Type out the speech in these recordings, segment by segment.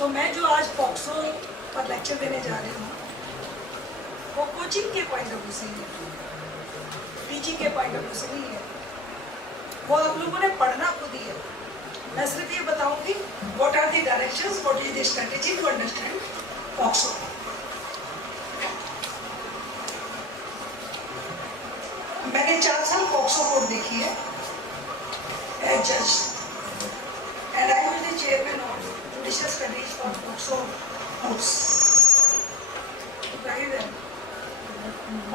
तो मैं जो आज पॉक्सो पर लेक्चर देने जा रही हूँ वो कोचिंग के पॉइंट ऑफ व्यू से ही है, टीचिंग के पॉइंट ऑफ व्यू से नहीं है। वो आप लोगों ने पढ़ना खुद ही है। मैं सिर्फ ये बताऊंगी what are the directions, what is the strategy to understand POCSO. मैंने 4 साल पॉक्सो कोर्ट देखी है एज जज and I was the chairman of Judicial Studies for POCSO House. Guide them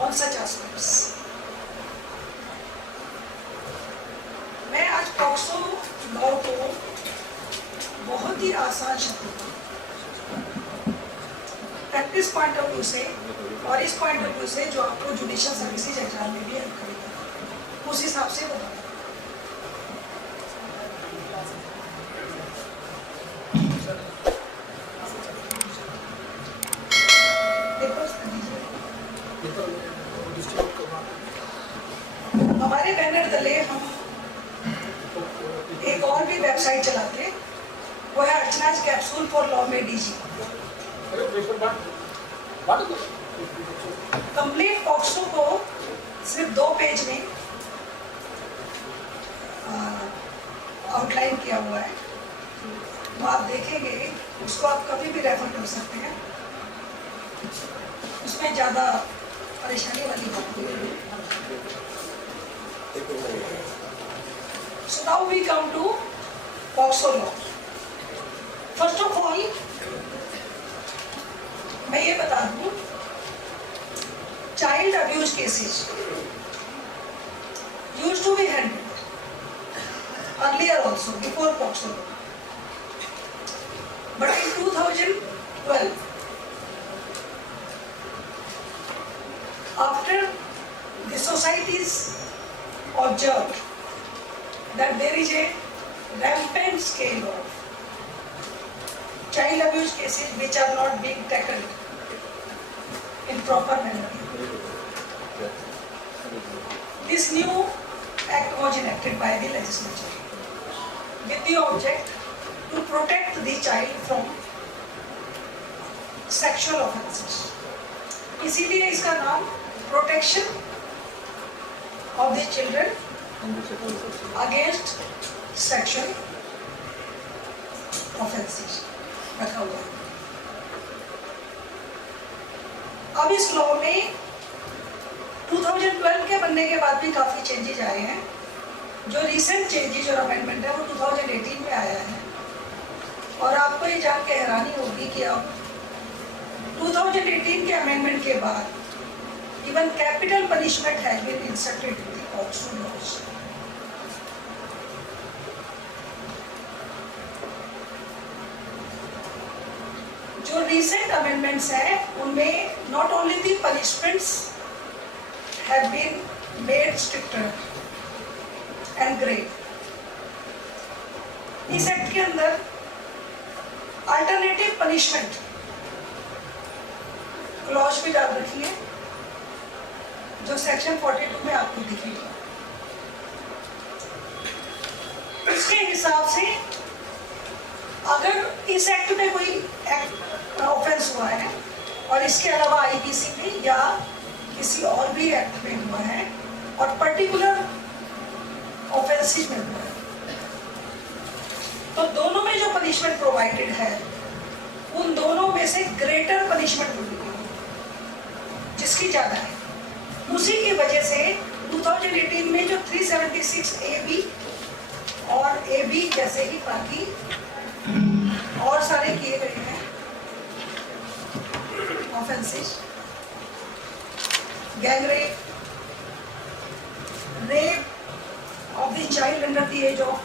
on such aspects. मैं आज पॉक्सो लॉ को बहुत ही आसान शब्दों में प्रैक्टिस पॉइंट ऑफ व्यू से और इस पॉइंट ऑफ व्यू से जो आपको जुडिशियल सर्विसेज एग्जाम में भी हेल्प करेगा उस हिसाब से बताऊंगा। हमारे बैनर तले हम एक और भी वेबसाइट चलाते हैं, वो है अर्चनाज कैप्सूल फॉर लॉ में डीजी। कंप्लीट पॉक्सो को सिर्फ 2 पेज में आउटलाइन किया हुआ है, तो आप देखेंगे उसको आप कभी भी रेफर कर सकते हैं, उसमें ज़्यादा परेशानी वाली बात नहीं है। So now we come to POCSO law. First of all, मैं ये बता दूं, child abuse cases used to be handled earlier also before POCSO law. But in 2012, after the societies observed that there is a rampant scale of child abuse cases which are not being tackled in proper manner, this new act was enacted by the legislature with the object to protect the child from sexual offences. इसीलिए इसका नाम protection of the children against sexual offences रखा हुआ है। अब इस law में 2012 के बनने के बाद भी काफी चेंजेस आए हैं। जो रिसेंट चेंजेस और अमेंडमेंट है वो 2018 में आया है, और आपको ये जान के हैरानी होगी कि अब 2018 के अमेंडमेंट के बाद even capital punishment has been inserted in the POCSO laws. जो recent amendments हैं उनमें not only the punishments have been made stricter and grave. इस एक्ट के अंदर alternative punishment क्लॉज भी डाल रखी है जो सेक्शन 42 में आपको दिखेगा। इसके हिसाब से अगर इस एक्ट में कोई एक्ट ऑफेंस हुआ है और इसके अलावा आईपीसी में या किसी और भी एक्ट में हुआ है और पर्टिकुलर ऑफेंसेस में हुआ है, तो दोनों में जो पनिशमेंट प्रोवाइडेड है उन दोनों में से ग्रेटर पनिशमेंट मिलेगी जिसकी ज्यादा है। उसी की वजह से 2018 में जो 376 AB और AB जैसे ही बाकी और सारे किए गए हैं offences, gang rape, rape of the child under the age of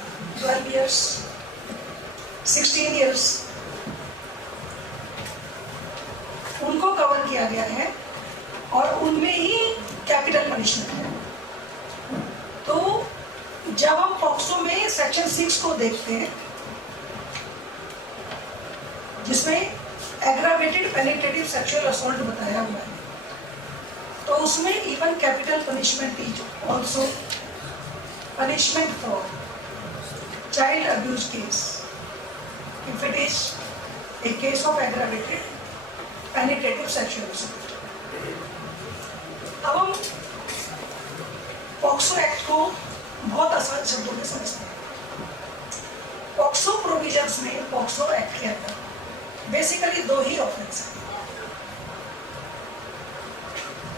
12 years, 16 years, उनको कवर किया गया है और उनमें ही कैपिटल पनिशमेंट है। तो जब हम पॉक्सो में सेक्शन 6 को देखते हैं जिसमें एग्रावेटेड पेनिट्रेटिव सेक्सुअल असॉल्ट बताया हुआ है, तो उसमें even capital punishment is also punishment for child abuse case if it is a case of aggravated penetrative sexual assault. अब हम पॉक्सो एक्ट को बहुत आसान शब्दों में समझते हैं। पॉक्सो प्रोविजंस में, पॉक्सो एक्ट के अंदर बेसिकली दो ही ऑफेंस है।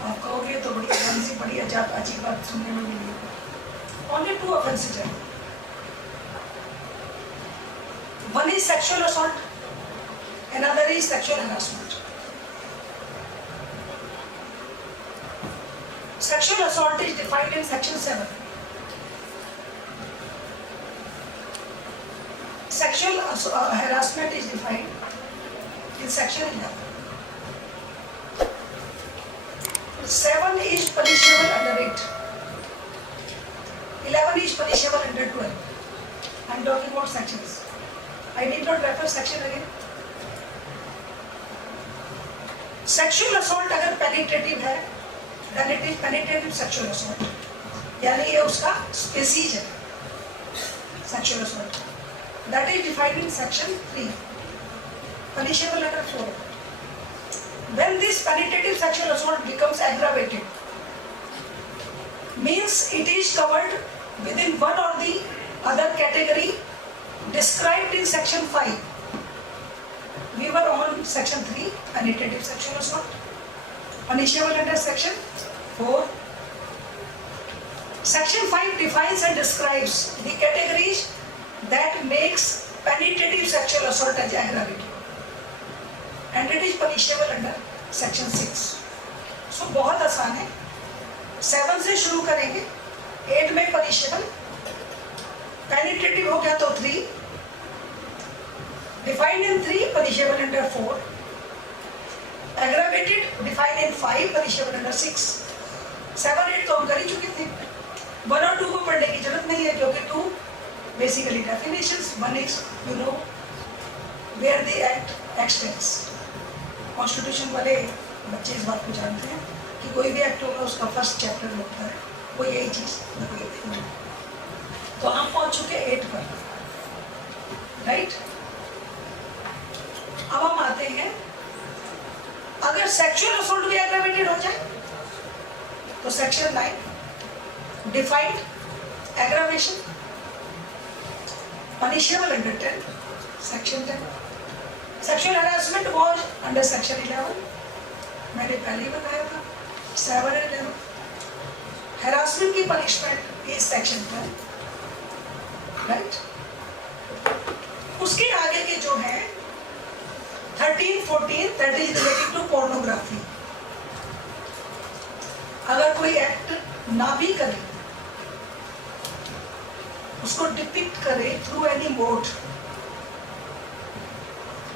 आप कहोगे तो बड़ी आसान सी बड़ी अजीब बात सुनने में मिली है। ओनली टू ऑफेंसेज है। One is sexual assault, another is sexual harassment. Sexual assault is defined in section 7. Sexual harassment is defined in section 11. 7 is punishable under 8. 11 is punishable under 12. I am talking about sections. I need not refer section again. Sexual assault अगर penetrative है, then it is penetrative sexual assault, यानी ये उसका species है sexual assault, that is defined in section 3, punishable under 4. When this penetrative sexual assault becomes aggravated, means it is covered within one or the other category described in section 5. We were on section 3, penetrative sexual assault, punishable under section 4. Section 5 defines and describes the categories that makes penetrative sexual assault as aggravated, and it is punishable under section 6. So बहुत आसान है। 7 से शुरू करेंगे, 8 में punishable, penetrative हो गया तो 3, defined in 3, punishable under 4, aggravated defined in 5, punishable under 6. 7, 8 तो हम कर ही चुके थे। 1 और 2 को पढ़ने की जरूरत नहीं है, क्योंकि 2 basically definitions, 1 is you know where the act extends. Constitution वाले बच्चे इस बात को जानते हैं कि कोई भी एक्ट होगा उसका फर्स्ट चैप्टर होता है, वो यही चीज बताते हैं। तो हम पहुंच चुके 8 पर, राइट? अब हम आते हैं, अगर सेक्सुअल असॉल्ट भी एग्रावेटेड हो जाए तो section 9 defined aggravation, punishable under 10, section 10. Sexual harassment was under section 11. मैंने पहले ही बताया था 7 और 11. Harassment की punishment is section 10, right? उसके आगे के जो है 13, 14, that is related to pornography. अगर कोई एक्ट ना भी करे, उसको डिपिक्ट करे through any mode,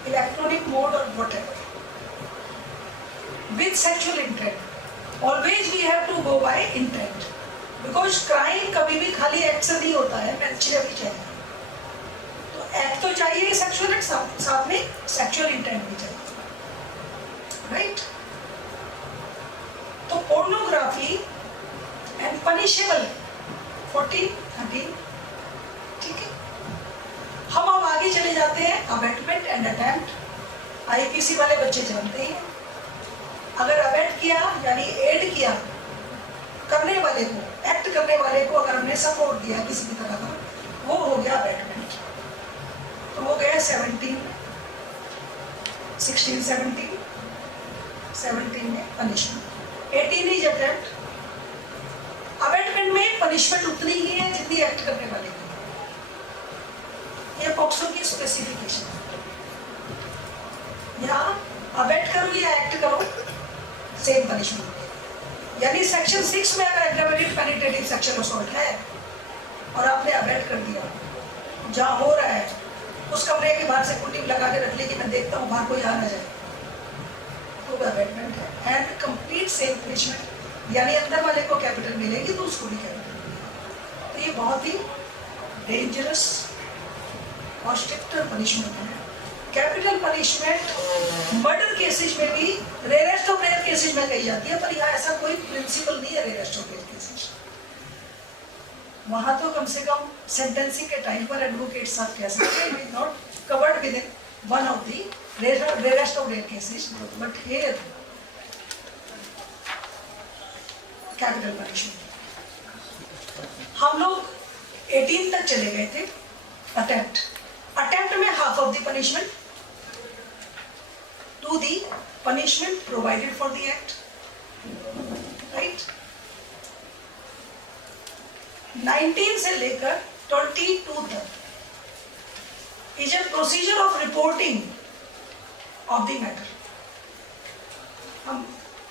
electronic mode और whatever, with sexual intent. Always we have to go by intent, because crime कभी भी खाली एक्ट से नहीं होता है, मेंशन भी चाहिए। एक्ट तो चाहिए सेक्सुअल एक्ट, साथ में सेक्सुअल इंटेंट भी चाहिए, राइट? तो पोर्नोग्राफी एंड पनिशेबल 14, 13, ठीक है। हम अब आगे चले जाते हैं, अबेटमेंट एंड अटेम्प्ट। आईपीसी वाले बच्चे जानते हैं, अगर अबेट किया यानी एड किया करने वाले को, एक्ट करने वाले को अगर हमने सपोर्ट दिया किसी भी तरह का, वो हो गया अबेटमेंट। तो हो गया 17, 16, 17 में पनिशमेंट, 18 इज अटेम्प्ट। अबेटमेंट में पनिशमेंट उतनी ही है जितनी एक्ट करने वाले की। ये पॉक्सो की स्पेसिफिकेशन है। यहाँ अबेट करो या एक्ट करो, सेम पनिशमेंट। यानी सेक्शन 6 में अगर एग्रावेटेड पेनिट्रेटिव सेक्सुअल असॉल्ट है और आपने अबेट कर दिया, जहाँ हो रहा है उस कमरे के बाहर से कुंडी लगा के रख ली कि मैं देखता हूँ बाहर कोई आ ना जाए, तो अबेटमेंट है। एंड कंप्लीट सेम पनिशमेंट, यानी अंदर वाले को कैपिटल मिलेगी तो उसको भी कैपिटल। तो ये बहुत ही डेंजरस और स्ट्रिक्टर पनिशमेंट है। कैपिटल पनिशमेंट मर्डर केसेस में भी रेयरेस्ट ऑफ रेयर केसेस में कही जाती है, पर यहाँ ऐसा कोई प्रिंसिपल नहीं है रेयरेस्ट ऑफ रेयर केसेस। वहाँ तो कम से कम सेंटेंसिंग के टाइम पर एडवोकेट साहब कह सकते हैं, it is not covered within one of the rarest of rare cases, but here capital punishment. हम लोग 18 तक चले गए थे। अटेम्प्ट में half of the punishment to the punishment provided for the act, right. 19 से लेकर 22 तक is a procedure of reporting of the matter. हम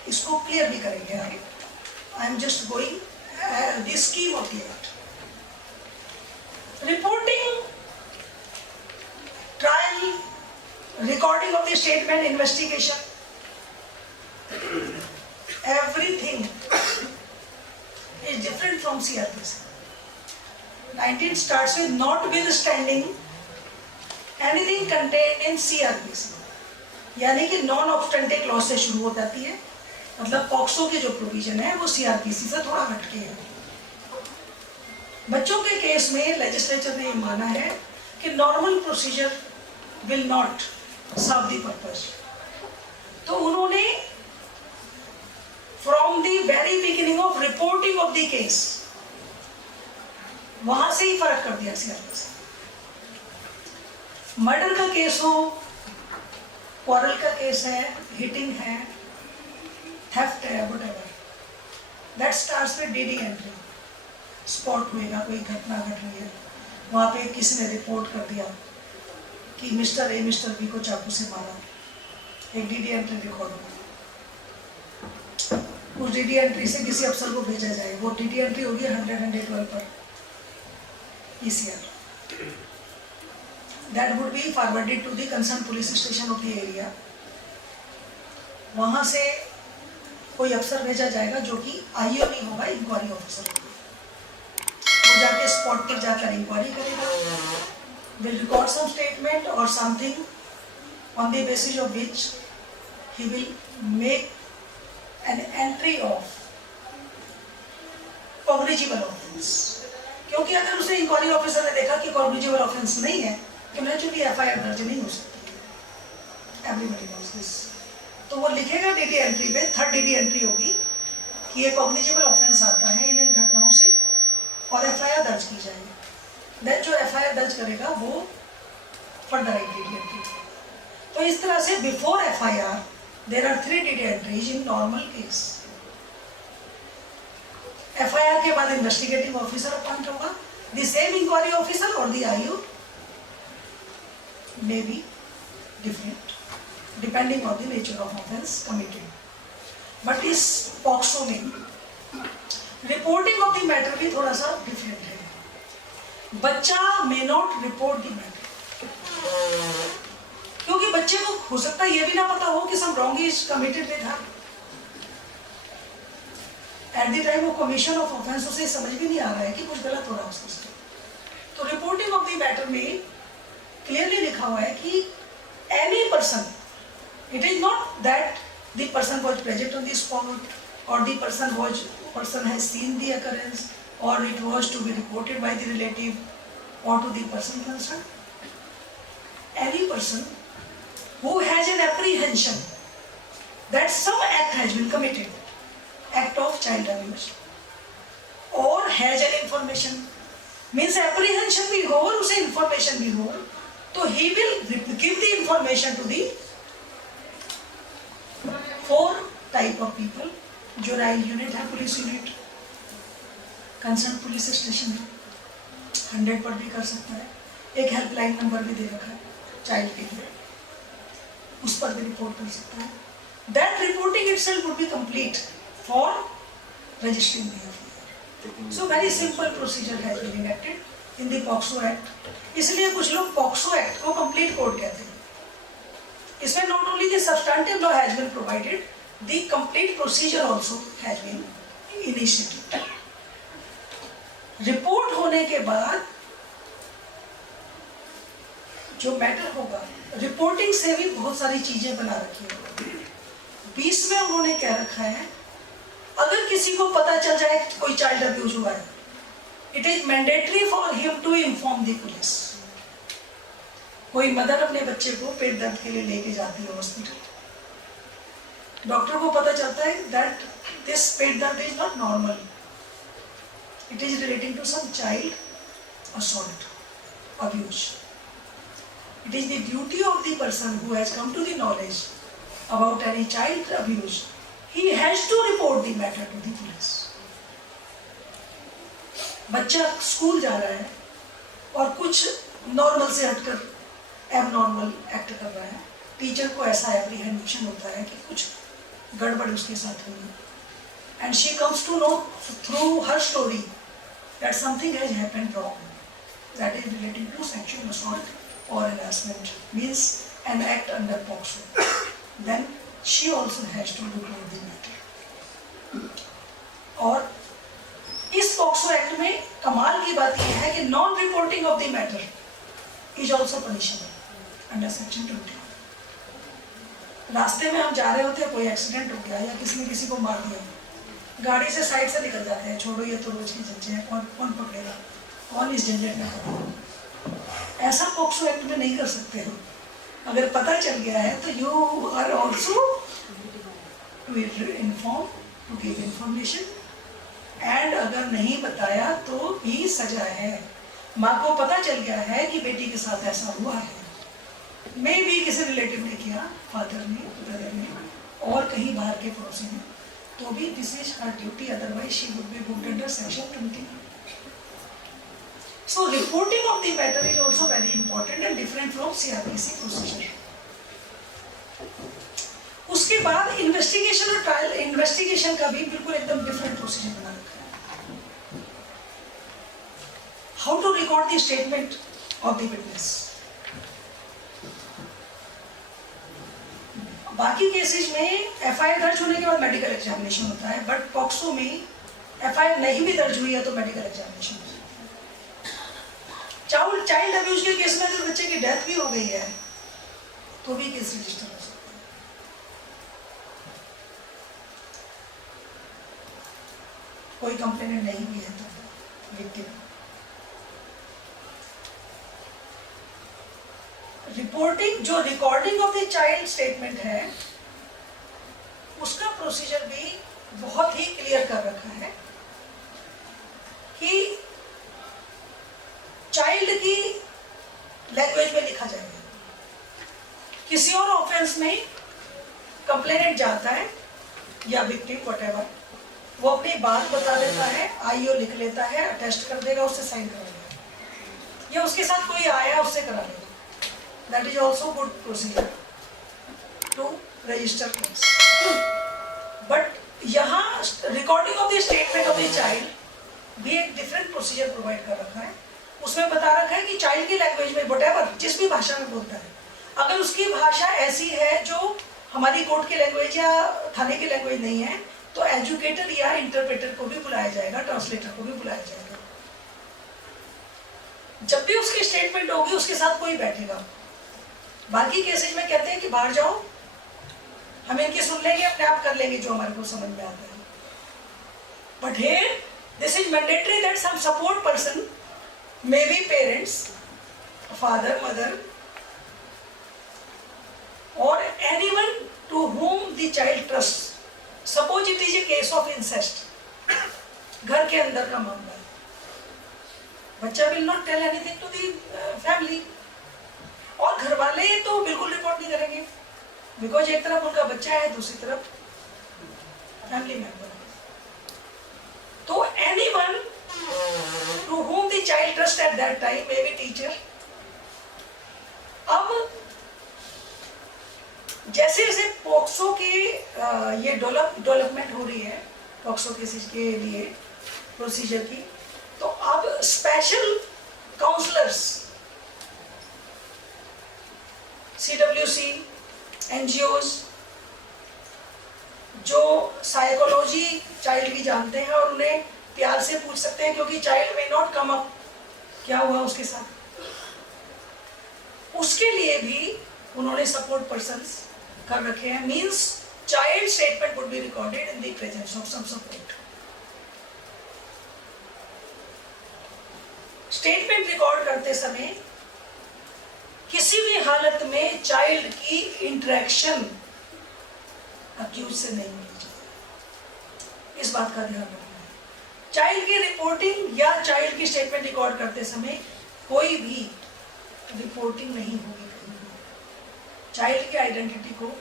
इसको क्लियर भी करेंगे आगे। I am just going the scheme of the act. Reporting, trial, recording of the statement, investigation, everything is different from CRPC. 19 starts with notwithstanding anything contained in CRPC, यानी कि non ऑब्स्टेंटे clause से शुरू हो जाती है। मतलब पॉक्सो के जो प्रोविजन है वो सीआरपीसी से थोड़ा हटके है। बच्चों के केस में लेजिस्लेचर ने माना है कि normal procedure will not serve the purpose, तो उन्होंने from the very beginning of reporting of the case वहां से ही फर्क कर दिया सीआरपीसी। मर्डर का केस हो, क्वारल का केस है, हिटिंग है, थेफ्ट है, whatever, that starts with DD entry। Spot हुएगा, कोई घटना घट रही है, वहाँ पे किसी ने रिपोर्ट कर दिया कि मिस्टर ए मिस्टर बी को चाकू से मारा, एक DD एंट्री रिकॉर्ड होगी। उस DD एंट्री से किसी अफसर को भेजा जाए, वो DD एंट्री होगी 112 पर PCR। That would be forwarded to the concerned police station of the area। वहाँ से कोई अफसर भेजा जाएगा जो कि आईओ नहीं होगा, इंक्वायरी ऑफिसर होगा। वो जाके स्पॉट पर जाकर इंक्वायरी करेगा, विल रिकॉर्ड सम स्टेटमेंट और something on the basis of which he will make an entry of cognizable offence. क्योंकि अगर उसे इंक्वायरी ऑफिसर ने देखा कि कॉग्निजिबल ऑफेंस नहीं है तो नेचुरली एफआईआर दर्ज नहीं हो सकती। Everybody knows this. तो वो लिखेगा DD एंट्री पे, थर्ड DD एंट्री होगी कि ये कॉग्निजिबल ऑफेंस आता है इन घटनाओं से और एफआईआर दर्ज की जाएगी। देन जो एफआईआर दर्ज करेगा वो फर्दर एक DD एंट्री। तो इस तरह से before FIR there are 3 DD entries in normal case. FIR के बाद इन्वेस्टिगेटिव ऑफिसर अपॉइंट होगा, द सेम इंक्वायरी ऑफिसर और the IO may be different depending on the nature of offense committed, but इस POCSO में reporting of the matter भी थोड़ा सा different है। बच्चा may not report the matter, क्योंकि बच्चे को हो सकता है ये भी ना पता हो कि some wrong is committed with her. At the time of commission of offence उसे समझ भी नहीं आ रहा है कि कुछ गलत हो रहा है उसके साथ। तो रिपोर्टिंग ऑफ द मैटर में क्लियरली लिखा हुआ है कि any person, it is not that the person was present on the spot और the person has seen the occurrence or it was to be reported by the relative or to the person concerned. Any person who has an apprehension that some act has been committed, act of child abuse, or has an information, means apprehension भी हो और उसे information भी हो, तो he will give the information to the 4 type of people। जुराइल unit है, police unit, concern police station है, 100 पर भी कर सकता है, एक हेल्पलाइन नंबर भी दे रखा है चाइल्ड के लिए, उस पर भी रिपोर्ट कर सकता है। That reporting itself would be complete for registering the FIR. So very simple procedure has been enacted in the POCSO act. इसलिए कुछ लोग पॉक्सो एक्ट को कंप्लीट कोड कहते हैं। इसमें not only the substantive law has been provided, the complete procedure also has been initiated. Report होने के बाद जो मैटर होगा, रिपोर्टिंग से भी बहुत सारी चीजें बना रखी है। 20 में उन्होंने क्या रखा है, अगर किसी को पता चल जाए कि कोई चाइल्ड अब्यूज हुआ है, it is mandatory for him to inform the police. कोई मदर अपने बच्चे को पेट दर्द के लिए लेके जाती है हॉस्पिटल, डॉक्टर को पता चलता है दैट दिस पेट दर्द is not normal, it is relating to some child assault, abuse. It is the duty of the person who has come to the knowledge about any child abuse, he has to report the matter to the police. बच्चा school जा रहा है और कुछ normal से हटकर abnormal act कर रहा है, टीचर को ऐसा एप्रीहेंशन होता है कि कुछ गड़बड़ उसके साथ हुई, and she comes to know through her story that something has happened wrong, that is relating to sexual assault or harassment, means an act under POCSO, then she also has to report the matter. और इस POCSO act में कमाल की बात यह है कि non reporting of the matter is also punishable under section 20. रास्ते में हम जा रहे होते हैं, कोई एक्सीडेंट हो गया या किसी ने किसी को मार दिया, गाड़ी से साइड से निकल जाते हैं, छोड़ो ये तो रोज की झंझट है, कौन पकड़ेगा, कौन इस झंझट में पकड़ेगा. ऐसा पॉक्सो एक्ट में नहीं कर सकते हो. अगर पता चल गया है तो you are also to inform, to give information, and अगर नहीं बताया तो भी सजा है. माँ को पता चल गया है कि बेटी के साथ ऐसा हुआ है, मे भी किसी रिलेटिव ने किया, फादर ने, ब्रदर ने, और कहीं बाहर के पड़ोसी ने, तो भी this is her duty, otherwise she would be booked under section 20. So reporting of the matter is also very important and different from CRPC procedure. उसके बाद इन्वेस्टिगेशन और ट्रायल, इन्वेस्टिगेशन का भी बिल्कुल एकदम डिफरेंट प्रोसीजर बना रखा है. How to record the statement of the witness. बाकी केसेस में एफआईआर दर्ज होने के बाद मेडिकल एग्जामिनेशन होता है, बट पॉक्सो में एफआईआर नहीं भी दर्ज हुई है तो मेडिकल एग्जामिनेशन होता है. चाइल्ड अब्यूज के केस में अगर बच्चे की डेथ भी हो गई है तो भी केस रजिस्टर हो सकता है. कोई कंप्लेनेंट नहीं भी है तो विक्टिम. रिपोर्टिंग, जो recording of the child statement है, उसका प्रोसीजर भी बहुत ही क्लियर कर रखा है कि चाइल्ड की लैंग्वेज में लिखा जाएगा. किसी और ऑफेंस में कंप्लेनेंट जाता है या विक्टिम व्हाटएवर, वो अपनी बात बता देता है, आईओ लिख लेता है, अटेस्ट कर देगा, उससे साइन करा देगा, या उसके साथ कोई आया उससे करा देगा. That is also good procedure to register case. But यहाँ recording of the statement of the child भी एक different procedure provide कर रखा है. उसमें बता रखा है कि चाइल्ड की लैंग्वेज में whatever, जिस भी भाषा में बोलता है, अगर उसकी भाषा ऐसी है जो हमारी कोर्ट की लैंग्वेज या थाने की लैंग्वेज नहीं है, तो एजुकेटर या इंटरप्रेटर को भी बुलाया जाएगा, ट्रांसलेटर को भी बुलाया जाएगा. जब भी उसकी स्टेटमेंट होगी उसके साथ कोई बैठेगा. बाकी केसेज में कहते हैं कि बाहर जाओ, हम इनकी सुन लेंगे, अपने आप कर लेंगे जो हमारे को समझ में आता है. But here this is mandatory that some support person, may be parents, father, mother, और anyone to whom the child trust. Suppose it is a case of incest, घर के अंदर का मामला है, बच्चा will not tell anything to the family, और घर वाले तो बिल्कुल रिपोर्ट नहीं करेंगे, बिकॉज एक तरफ उनका बच्चा है, दूसरी तरफ फैमिली मेंबर. तो anyone to whom the child trust at that time, may be teacher. अब जैसे जैसे पॉक्सो के ये डेवलपमेंट हो रही है पॉक्सो केसेस के लिए प्रोसीजर की, तो अब स्पेशल काउंसलर्स, CWC, NGOs, जो साइकोलॉजी चाइल्ड की जानते हैं और उन्हें प्यार से पूछ सकते हैं, क्योंकि चाइल्ड में नॉट कम अप क्या हुआ उसके साथ, उसके लिए भी उन्होंने सपोर्ट पर्सन्स कर रखे हैं. Means child statement would be recorded in the presence of some support. Statement record करते समय किसी भी हालत में चाइल्ड की इंटरेक्शन अक्यूज से नहीं होनी चाहिए, इस बात का ध्यान रखना है। चाइल्ड की रिपोर्टिंग या चाइल्ड की स्टेटमेंट रिकॉर्ड करते समय कोई भी रिपोर्टिंग नहीं होगी कहीं भी। चाइल्ड की आइडेंटिटी को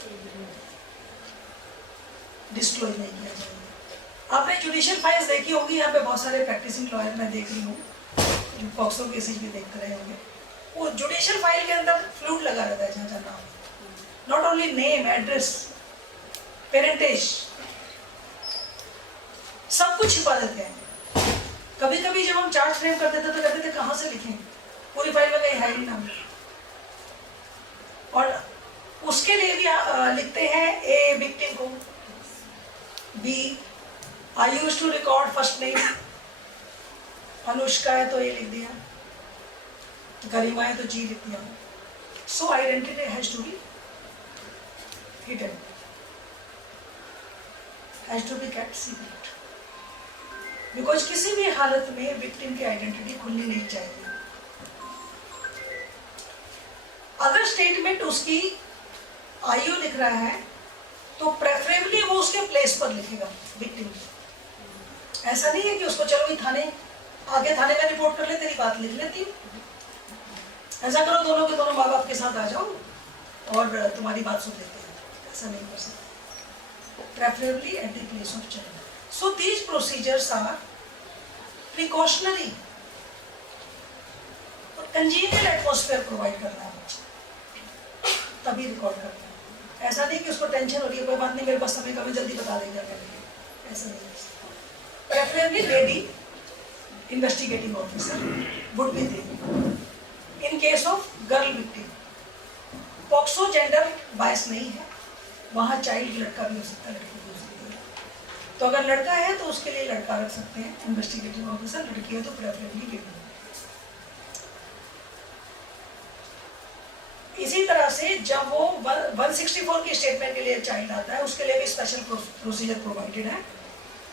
डिस्क्लोज नहीं किया जाएगा। आपने जुडिशियल फाइल्स देखी होगी, यहाँ पे बहुत सारे प्रैक्टिसिंग लॉयर मैं देख रही हूँ जो पॉक्सो केसेज भी देख रहे होंगे। वो जुडिशियल फाइल के अंदर फ्लूट लगा रहता है जहाँ नाम, not only name, address, parentage, सब कुछ छिपा देते हैं। कभी कभी जब हम चार्ज फ्रेम करते थे तो कहते थे कहाँ से लिखें, पूरी फाइल में कहीं है ही नाम। और उसके लिए भी लिखते हैं ए विक्टिम को, B I use to record first name, Anushka है तो ए लिख दिया, गरिमा है तो जी लिख दिया। So identity has to be hidden, has to be kept secret, because किसी भी हालत में विक्टिम की आइडेंटिटी खुलनी नहीं चाहिए। अगर स्टेटमेंट उसकी आयु लिख रहा है तो प्रेफरेबली वो उसके प्लेस पर लिखेगा विक्टिम। ऐसा नहीं है कि उसको चलो भी थाने में रिपोर्ट कर ले, तेरी बात लिख लेती हूँ, ऐसा करो दोनों के दोनों माँ बाप के साथ आ जाओ और तुम्हारी बात सुन लेते हैं, ऐसा नहीं कर सकते। Preferably at the place of child. So these procedures are precautionary और कंजीनियल एटमॉस्फेयर प्रोवाइड करना है तभी रिकॉर्ड करना है। ऐसा नहीं कि उसको टेंशन हो रही है, कोई बात नहीं मेरे पास समय कभी जल्दी बता देगा, ऐसा नहीं। Preferably lady investigating officer would be there in case of girl victim. POCSO gender bias नहीं है, वहाँ चाइल्ड लड़का भी हो सकता है, लड़की भी हो सकती है। तो अगर लड़का है तो उसके लिए लड़का रख सकते हैं इन्वेस्टिगेटिंग ऑफिसर, लड़की है तो प्रेफरेबली लेडी। इसी तरह से जब वो 164 की स्टेटमेंट के लिए चाइल्ड आता है उसके लिए भी स्पेशल प्रोसीजर प्रोवाइडेड है।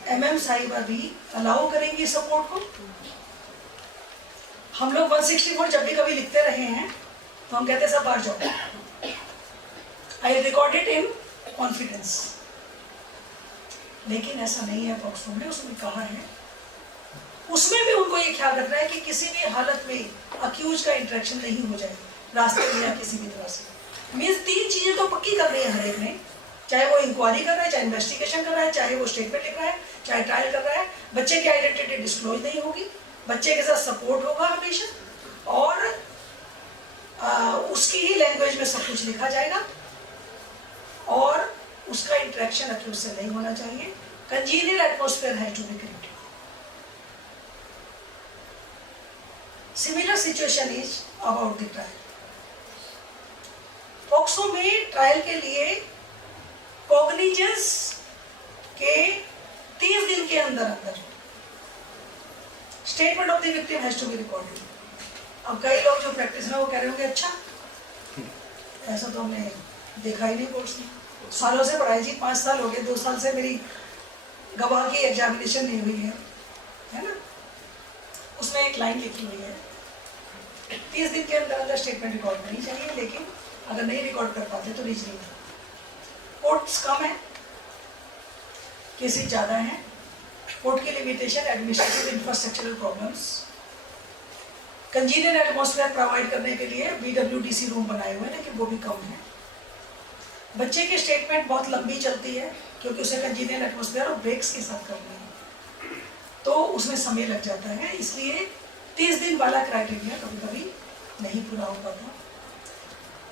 एमएम साहिबा भी अलाउ करेंगी सपोर्ट को। हम लोग 164 जब भी कभी लिखते रहे हैं तो हम कहते हैं सब बाहर जाओ, I record it in confidence, लेकिन ऐसा नहीं है पॉक्सो में। उसमें कहा है, उसमें भी उनको ये ख्याल रखना है कि किसी भी हालत में अक्यूज का इंटरेक्शन नहीं हो जाए रास्ते में या किसी भी तरह से। मीन्स 3 चीजें तो पक्की कर रही है हर एक ने, चाहे वो इंक्वायरी कर रहा है, चाहे इन्वेस्टिगेशन कर रहा है, चाहे वो स्टेटमेंट लिख रहा है, चाहे ट्रायल कर रहा है। बच्चे की आइडेंटिटी डिस्क्लोज नहीं होगी, बच्चे के साथ सपोर्ट होगा हमेशा, और उसकी ही लैंग्वेज में सब कुछ लिखा जाएगा, और उसका इंटरेक्शन अक्यूज से नहीं होना चाहिए। कंजीनियल एटमॉस्फेयर है to be created. Similar situation is about the trial. POCSO में ट्रायल के लिए कॉग्निजेंस के 30 दिन के अंदर statement of the victim has to be recorded. अब कई लोग जो प्रैक्टिस में वो कह रहे होंगे अच्छा ऐसा तो हमने देखा ही नहीं कोर्स में, सालों से पढ़ाई जी, 5 साल हो गए, 2 साल से मेरी गवाह की एग्जामिनेशन नहीं हुई है ना। उसमें एक लाइन लिखी हुई है 30 दिन के अंदर स्टेटमेंट रिकॉर्ड करनी चाहिए, लेकिन अगर नहीं रिकॉर्ड कर पाते तो रीजनिंग कोर्ट्स कम है, केसेस ज़्यादा हैं, कोर्ट की limitation, administrative infrastructural problems. Congenial atmosphere provide करने के लिए BWDC रूम बनाए हुए हैं, लेकिन वो भी कम है। बच्चे की स्टेटमेंट बहुत लंबी चलती है क्योंकि उसे कंजीनियल एटमॉस्फेयर और ब्रेक्स के साथ करना है, तो उसमें समय लग जाता है। इसलिए 30 दिन वाला क्राइटेरिया कभी कभी नहीं पूरा हो पाता।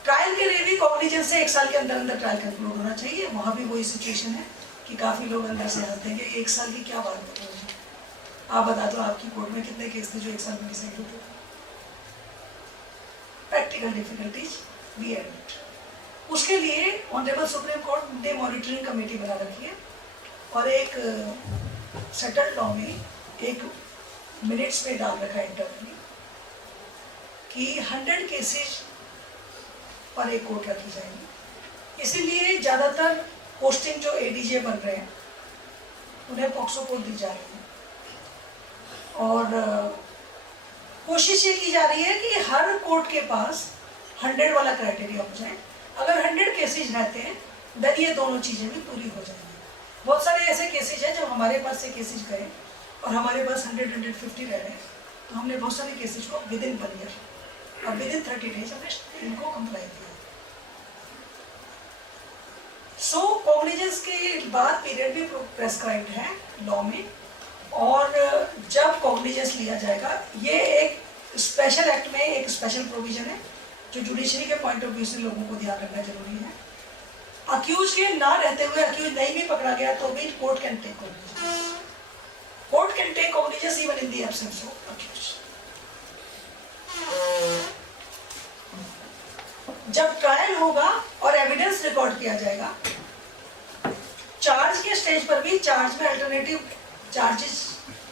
ट्रायल के लिए भी कॉग्निजेंस से 1 साल के अंदर ट्रायल कंक्लूड होना चाहिए। वहाँ भी वही सिचुएशन है कि काफ़ी लोग अंदर से हंसते हैं कि 1 साल की क्या बात कर रहे हैं, आप बता दो आपकी कोर्ट में कितने केस थे जो 1 साल में डिसाइड होते। Practical difficulties we admit. उसके लिए ऑनरेबल सुप्रीम कोर्ट ने मॉनिटरिंग कमेटी बना रखी है, और एक सेटल्ड लॉ में एक मिनट्स में डाल रखा है इंटरनली कि 100 केसेज पर एक कोर्ट रखी जाएगी। इसीलिए ज़्यादातर पोस्टिंग जो ADJ बन रहे हैं उन्हें पॉक्सो कोर्ट दी जा रही है, और कोशिश ये की जा रही है कि हर कोर्ट के पास 100 वाला क्राइटेरिया हो जाए। अगर 100 केसेज रहते हैं देन ये दोनों चीज़ें भी पूरी हो जाएंगी। बहुत सारे ऐसे केसेज हैं जब हमारे पास से केसेज गए और हमारे पास 100-150 रह रहे हैं, तो हमने बहुत सारे केसेज को विद इन 1 ईयर और विद इन 30 डेज हमने इनको कंप्लाई किया। सो कॉग्निजेंस के बाद पीरियड भी प्रेस्क्राइब्ड है लॉ में, और जब कॉग्निजेंस लिया जाएगा, ये एक स्पेशल एक्ट में एक स्पेशल प्रोविजन है जो जुडिशरी के पॉइंट ऑफ व्यू से लोगों को ध्यान रखना जरूरी है। अक्यूज के ना रहते हुए अक्यूज नहीं भी पकड़ा गया तो भी court can take cognizance. Court can take cognizance even in the absence of accused. जब ट्रायल होगा और एविडेंस रिकॉर्ड किया जाएगा, चार्ज के स्टेज पर भी चार्ज में अल्टरनेटिव चार्जेस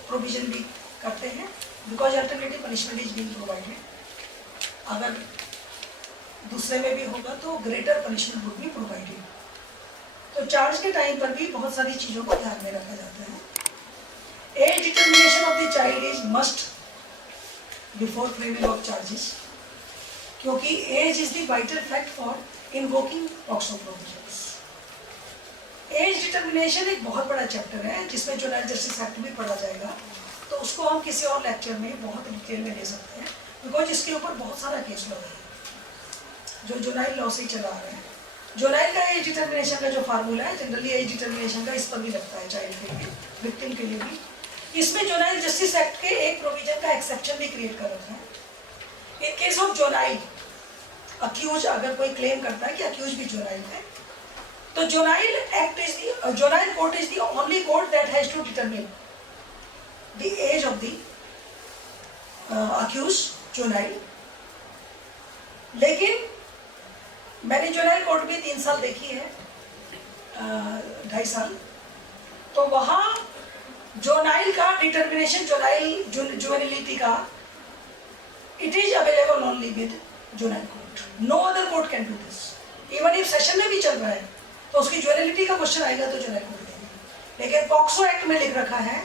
प्रोविजन भी करते हैं, because alternative punishment is being provided. अगर दूसरे में भी होगा तो greater punishment would be provided. तो चार्ज के टाइम पर भी बहुत सारी चीज़ों को ध्यान में रखा जाता है। Age determination of the child is must before framing of charges, क्योंकि age is the vital fact for invoking POCSO provisions. Age determination एक बहुत बड़ा चैप्टर है जिसमें जुवेनाइल जस्टिस एक्ट भी पढ़ा जाएगा, तो उसको हम किसी और लेक्चर में बहुत डिटेल में ले सकते हैं, बिकॉज इसके ऊपर बहुत सारा केस लॉ है जो जुवेनाइल लॉ से ही चला आ रहा है। जुवेनाइल का एज डिटर्मिनेशन का जो फार्मूला है, जनरली एज डिटर्मिनेशन का इस पर भी लगता है, चाइल्ड के लिए, विक्टिम के लिए भी। इसमें जुवेनाइल जस्टिस एक्ट के एक प्रोविजन का एक्सेप्शन भी क्रिएट कर रखा है। In case of juvenile accused, अगर कोई क्लेम करता है कि अक्यूज भी जुवेनाइल है, तो juvenile act is the juvenile court is the only court that has to determine the age of the accused juvenile. लेकिन मैंने जुवेनाइल कोर्ट में 3 साल देखी है, 2.5 साल, तो वहाँ जुवेनाइल का डिटर्मिनेशन, जुवेनिलिटी का, it is available only with juvenile court. No other court can do this. Even if session में भी चल रहा है तो उसकी जुवेनिलिटी का क्वेश्चन आएगा तो जुवेनाइल कोर्ट देंगे। लेकिन पॉक्सो एक्ट में लिख रखा है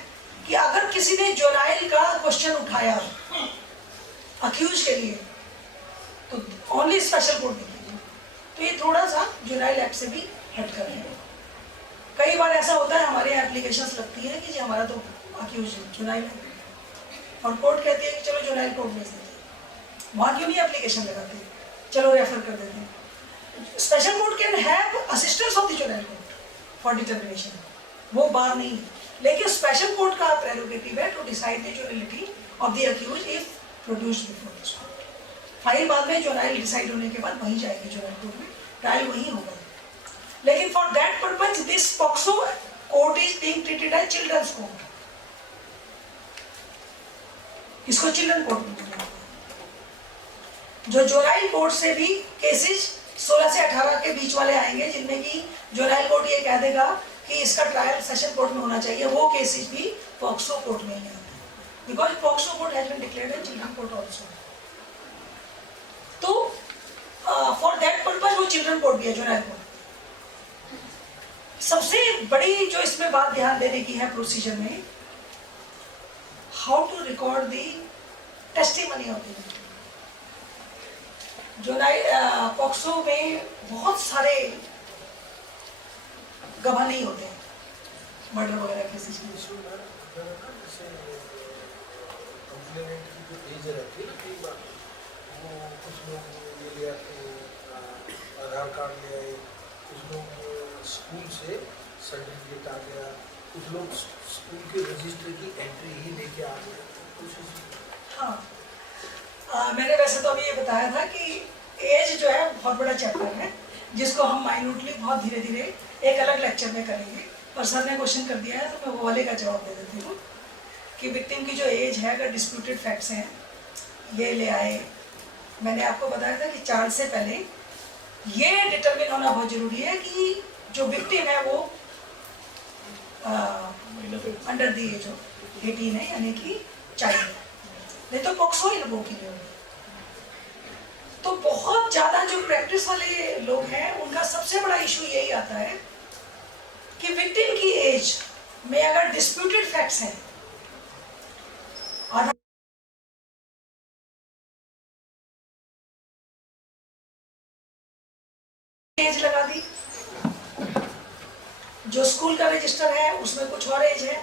कि अगर किसी ने जुवेनाइल का क्वेश्चन उठाया अक्यूज के लिए तो ओनली स्पेशल कोर्ट देखेगी। तो ये थोड़ा सा जुवेनाइल एक्ट से भी हटकर है। कई बार ऐसा होता है हमारे यहाँ एप्लीकेशंस लगती है कि जी हमारा तो अक्यूज जुवेनाइल है, और कोर्ट कहती है कि चलो जुवेनाइल कोर्ट भेज देते हैं। वहाँ क्यों नहीं एप्लीकेशन लगाते, चलो रेफर कर देते हैं। Special court can have assistance of the juvenile court for determination, वो बार नहीं है, लेकिन स्पेशल कोर्ट का प्रेरोगेटिव है to decide the juvenility of the accused if produced before this court. File बाद में जुवेनाइल डिसाइड होने के बाद वहीं जाएगी जुवेनाइल कोर्ट में, ट्रायल वहीं होगा। लेकिन for that purpose this POCSO court is being treated as children's court. इसको चिल्ड्रन कोर्ट में बोला। जो जुवेनाइल कोर्ट से भी केसेस 16 से 18 के बीच वाले आएंगे जिनमें कि जुवेनाइल कोर्ट ये कह देगा कि इसका ट्रायल सेशन कोर्ट में होना चाहिए, वो केसेस भी पॉक्सो कोर्ट में ही आते हैं, because POCSO court has been declared as children court also. तो फॉर दैट पर्पज वो चिल्ड्रन कोर्ट भी है जुवेनाइल कोर्ट। सबसे बड़ी जो इसमें बात ध्यान देने की है प्रोसीजर में, how to record the testimony of the juvenile. POCSO में बहुत सारे गवाह नहीं होते हैं मर्डर वगैरह केसेस में। कुछ लोग ये ले आते हैं, आधार कार्ड ले आए, कुछ लोग स्कूल से सर्टिफिकेट आ गया, कुछ लोग स्कूल के रजिस्टर की एंट्री ही लेके आ गए कुछ। हाँ, मैंने वैसे तो अभी ये बताया था कि एज जो है बहुत बड़ा चैप्टर है जिसको हम माइन्यूटली बहुत धीरे धीरे एक अलग लेक्चर में करेंगे, पर सर ने क्वेश्चन कर दिया है तो मैं वो वाले का जवाब दे देती हूँ कि विक्टिम की जो एज है, अगर डिस्प्यूटेड फैक्ट्स हैं ये ले आए। मैंने आपको बताया था कि चार्ज से पहले ये डिटरमिन होना बहुत जरूरी है कि जो विक्टिम है वो अंडर द एज ऑफ 18 है, यानी कि चाइल्ड है, नहीं तो पॉक्सो ही लोगों के लिए होगी। तो बहुत ज़्यादा जो प्रैक्टिस वाले लोग हैं उनका सबसे बड़ा इशू यही आता है कि विक्टिम की एज में अगर डिस्प्यूटेड फैक्ट्स हैं एज लगा दी, जो स्कूल का रजिस्टर है उसमें कुछ और एज है,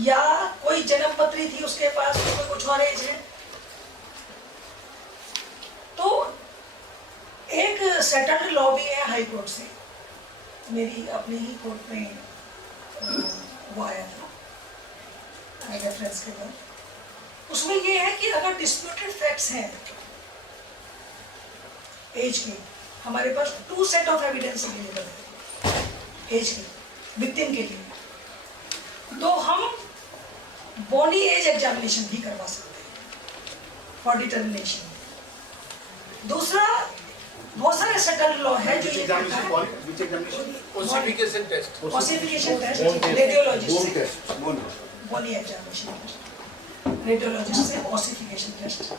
या कोई जन्म पत्री थी उसके पास उसमें कुछ और एज है। तो एक सेटल्ड लॉ भी है हाई कोर्ट से, मेरी अपनी ही कोर्ट में वो आया था रेफरेंस के बाद। उसमें ये है कि अगर डिस्प्यूटेड फैक्ट्स हैं एज के, हमारे पास 2 सेट ऑफ एविडेंस अवेलेबल है एज के विक्टिम के लिए, तो हम बॉडी एज एग्जामिनेशन भी करवा सकते हैं फॉर डिटर्मिनेशन। दूसरा, बहुत सारे सेटल्ड लॉ है जो ये करता है, ossification test, ossification test radiologist से, बॉडी एग्जामिनेशन टेस्ट रेडियोलॉजिस्ट से, ओसिफिकेशन टेस्ट।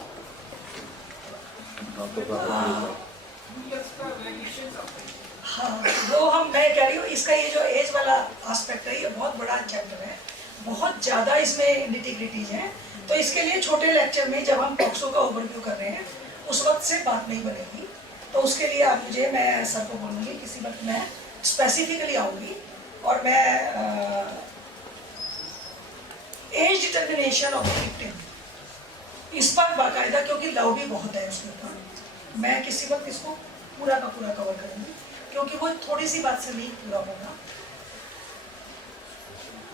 हाँ, वो मैं कह रही हूँ, इसका ये जो एज वाला एस्पेक्ट है ये बहुत बड़ा चैप्टर है, बहुत ज़्यादा इसमें निटिग्रिटीज हैं। तो इसके लिए छोटे लेक्चर में जब हम पॉक्सो का ओवरव्यू कर रहे हैं उस वक्त से बात नहीं बनेगी, तो उसके लिए आप मुझे, मैं सर को बोलूँगी किसी वक्त मैं स्पेसिफिकली आऊँगी और मैं एज डिटर्मिनेशन ऑफ विक्टिम इस पर बाकायदा, क्योंकि लव भी बहुत है उसके ऊपर, मैं किसी वक्त इसको पूरा का पूरा कवर करूँगी, क्योंकि वो थोड़ी सी बात से नहीं पूरा होगा।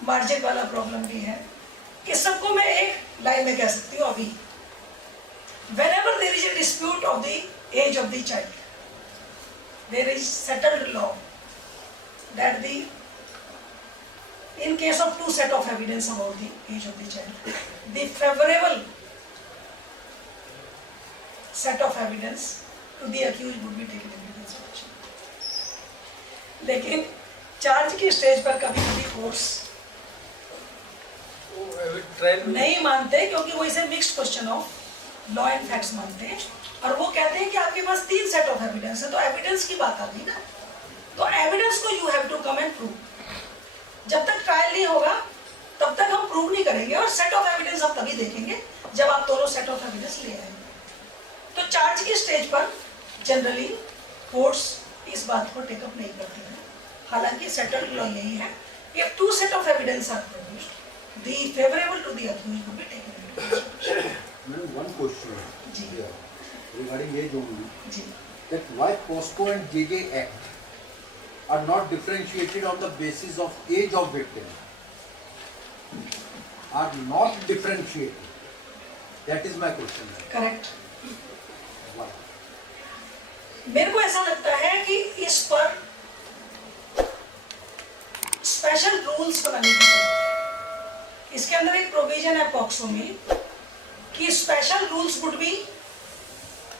मार्जिन वाला प्रॉब्लम भी है। इस सबको मैं एक लाइन में कह सकती हूँ अभी, whenever there is a dispute of the age of the child, there is settled law that in case of 2 set of evidence about the age of the child, the favorable set of evidence to the accused would be taken into consideration. लेकिन charge की stage पर कभी कभी courts नहीं मानते, क्योंकि वो इसे mixed question of law and facts मानते हैं, और वो कहते हैं कि आपके पास 3 सेट ऑफ एविडेंस है, तो एविडेंस की बात आ गई ना, तो एविडेंस को you have to come and prove. जब तक ट्रायल नहीं होगा तब तक हम प्रूव नहीं करेंगे, और सेट ऑफ एविडेंस हम तभी देखेंगे जब आप दोनों सेट ऑफ एविडेंस ले आएंगे। तो चार्ज की स्टेज पर जनरली कोर्ट्स इस बात को टेकअप नहीं करती हैं, हालांकि सेटल्ड लॉ यही है कि 2 set of evidence are produced, the favourable to the accused will be taken into consideration. One question here regarding age only. जी, That why POSCO and JJ Act are not differentiated on the basis of age of victim? Are not differentiated. That is my question. Correct. Why? मेरे को ऐसा लगता है कि इस पर special rules बनाने की जरूरत है। इसके अंदर एक प्रोविजन है पॉक्सो में कि special rules would be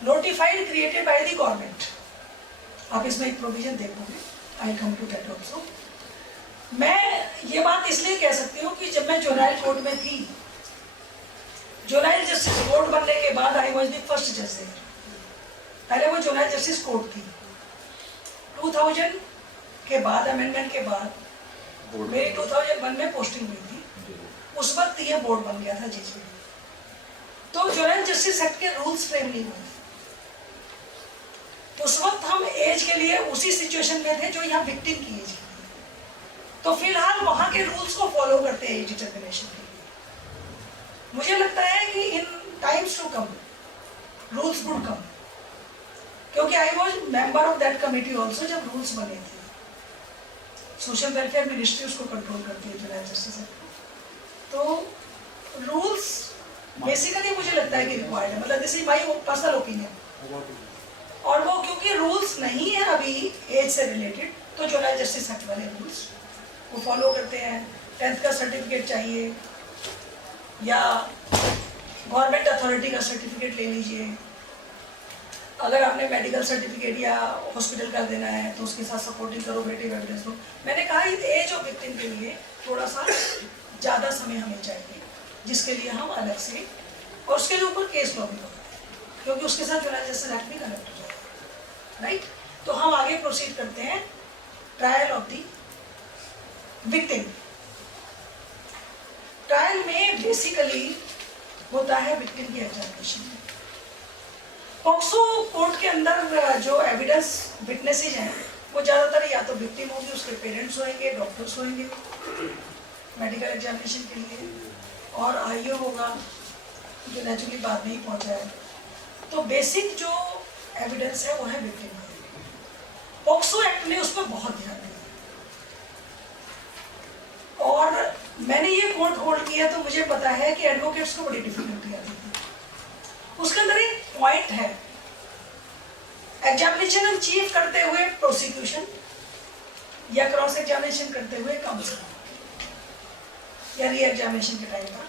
notified created by the government. आप इसमें एक प्रोविजन देखोगे, आई कम टू दैट ऑल्सो। मैं ये बात इसलिए कह सकती हूँ कि जब मैं जुनाइल कोर्ट में थी, जुनाइल जस्टिस कोर्ट बनने के बाद आई वॉज द फर्स्ट जज देयर। पहले वो जुनाइल जस्टिस कोर्ट थी। 2000 के बाद, अमेंडमेंट के बाद मेरी 2001 में पोस्टिंग हुई थी, उस वक्त ये बोर्ड बन गया था जीजी। तो जुनाइल जस्टिस एक्ट के रूल्स फ्रेम नहीं हुए। उस वक्त हम एज के लिए उसी सिचुएशन में थे जो यहाँ विक्टिम की एज की, तो फिलहाल वहाँ के रूल्स को फॉलो करते हैं एज डिटर्मिनेशन के लिए। मुझे लगता है कि in times to come rules would come, क्योंकि I was member of that committee also जब रूल्स बने थे। सोशल वेलफेयर मिनिस्ट्री उसको कंट्रोल करती है जुनाइल जस्टिस एक्ट। तो रूल्स बेसिकली मुझे लगता है कि रिक्वायर्ड है, मतलब this is my personal opinion. और वो क्योंकि रूल्स नहीं है अभी एज से रिलेटेड, तो जुनाइल जस्टिस एक्ट वाले रूल्स वो फॉलो करते हैं। 10th का सर्टिफिकेट चाहिए या गवर्नमेंट अथॉरिटी का सर्टिफिकेट ले लीजिए। अगर आपने मेडिकल सर्टिफिकेट या हॉस्पिटल का देना है तो उसके साथ सपोर्टिंग करोगेटिव एविडेंस दो। मैंने कहा एज ऑफ विक्टिम के लिए थोड़ा सा ज़्यादा समय हमें चाहिए, जिसके लिए हम अलग से, और उसके लिए ऊपर केस लॉ भी होगा, क्योंकि उसके साथ जुनाइल जस्टिस एक्ट भी कनेक्ट हो जाएगा, राइट। तो हम आगे प्रोसीड करते हैं trial of the victim. Trial में बेसिकली होता है विक्टिम की एग्जामिनेशन। पॉक्सो कोर्ट के अंदर जो एविडेंस विटनेसेज हैं वो ज़्यादातर या तो विक्टिम होगी, उसके पेरेंट्स होंगे, डॉक्टर्स होंगे मेडिकल एग्जामिनेशन के लिए, और आईओ होगा जो नेचुरली बाद में ही पहुंचा है। तो बेसिक जो एविडेंस है वो है विक्टिम का। पॉक्सो एक्ट ने उस पर बहुत ध्यान दिया और मैंने ये कोर्ट होल्ड किया तो मुझे पता है कि एडवोकेट्स को बड़ी डिफिकल्टी आती थी। उसके अंदर एक पॉइंट है, एग्जामिनेशन अचीव करते हुए प्रोसिक्यूशन या क्रॉस एग्जामिनेशन करते हुए काउंसिल या री एग्जामिनेशन के टाइम पर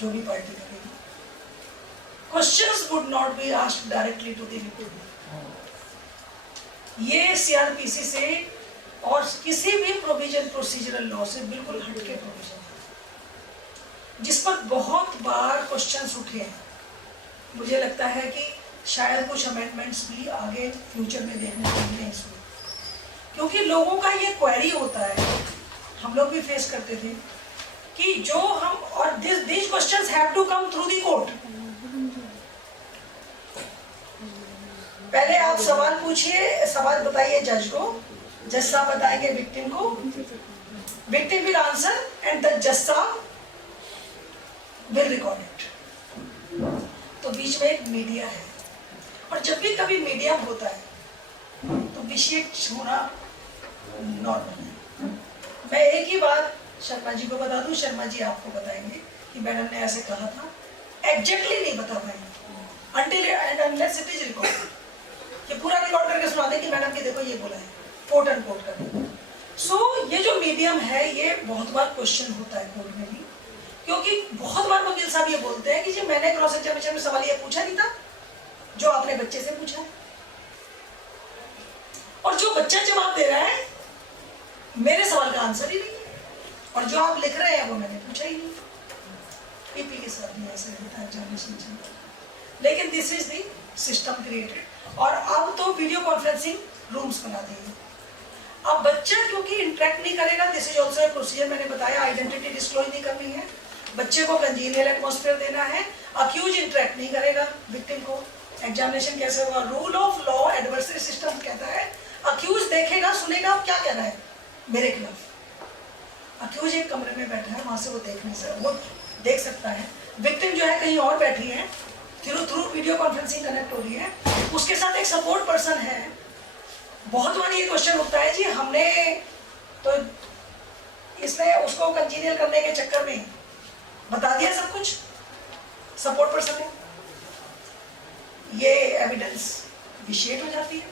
जो भी पार्टी करेगी, questions would not be asked directly to the victim. ये सीआरपीसी से और किसी भी प्रोविजन प्रोसीजरल लॉ से बिल्कुल हटके प्रोविजन है, जिस पर बहुत बार क्वेश्चंस उठे हैं। मुझे लगता है कि शायद कुछ अमेंडमेंट्स भी आगे फ्यूचर में देखने को मिले इसमें, क्योंकि लोगों का ये क्वेरी होता है, हम लोग भी फेस करते थे कि जो हम और this questions have to come through the court. पहले आप सवाल पूछिए, सवाल बताइए जज को, जज साहब बताएंगे विक्टिम को, victim will answer and the जज साहब विल रिकॉर्ड इट। तो बीच में एक मीडिया है, और जब भी कभी मीडियम होता है तो विषय होना नॉर्मल है। मैं एक ही बात शर्मा जी को बता दूं, शर्मा जी आपको बताएंगे कि मैडम ने ऐसे कहा था, एग्जैक्टली नहीं बता पाएंगे until and unless it is recorded, कि पूरा रिकॉर्ड करके सुना दें कि मैडम की देखो ये बोला है, कोट एंड कोट करके। सो ये जो मीडियम है ये बहुत बार क्वेश्चन होता है कोर्ट में भी, क्योंकि बहुत बार वकील साहब ये बोलते हैं कि जी मैंने क्रॉस एग्जामिनेशन में सवाल ये पूछा नहीं था जो आपने बच्चे से पूछा है, और जो बच्चा जवाब दे रहा है मेरे सवाल का आंसर ही नहीं है, और जो आप लिख रहे हैं वो मैंने पूछा ही नहीं। पीपी के साथ भी ऐसा होता है एग्जामिनेशन चलता है, लेकिन this is the system created. और अब तो वीडियो कॉन्फ्रेंसिंग रूम्स बना दिए। अब बच्चा क्योंकि इंटरेक्ट नहीं करेगा, दिस इज ऑल्सो प्रोसीजर, मैंने बताया आइडेंटिटी डिस्क्लोज नहीं करनी है, बच्चे को कंजीनियल एटमॉस्फेयर देना है, अक्यूज इंटरेक्ट नहीं करेगा विक्टिम को। एग्जामिनेशन कैसे होगा, rule of law adversary system कहता है अक्यूज देखेगा सुनेगा क्या कह रहा है मेरे खिलाफ। अक्यूज एक कमरे में बैठा है, वहां से वो देख नहीं सकता, वो देख सकता है, विक्टिम जो है कहीं और बैठी है, थ्रू वीडियो कॉन्फ्रेंसिंग कनेक्ट हो रही है, उसके साथ एक सपोर्ट पर्सन है। बहुत बार ये क्वेश्चन उठता है जी हमने तो इसने उसको कंजीनियल करने के चक्कर में बता दिया सब कुछ सपोर्ट पर्सन ने, ये एविडेंस विशेष हो जाती है,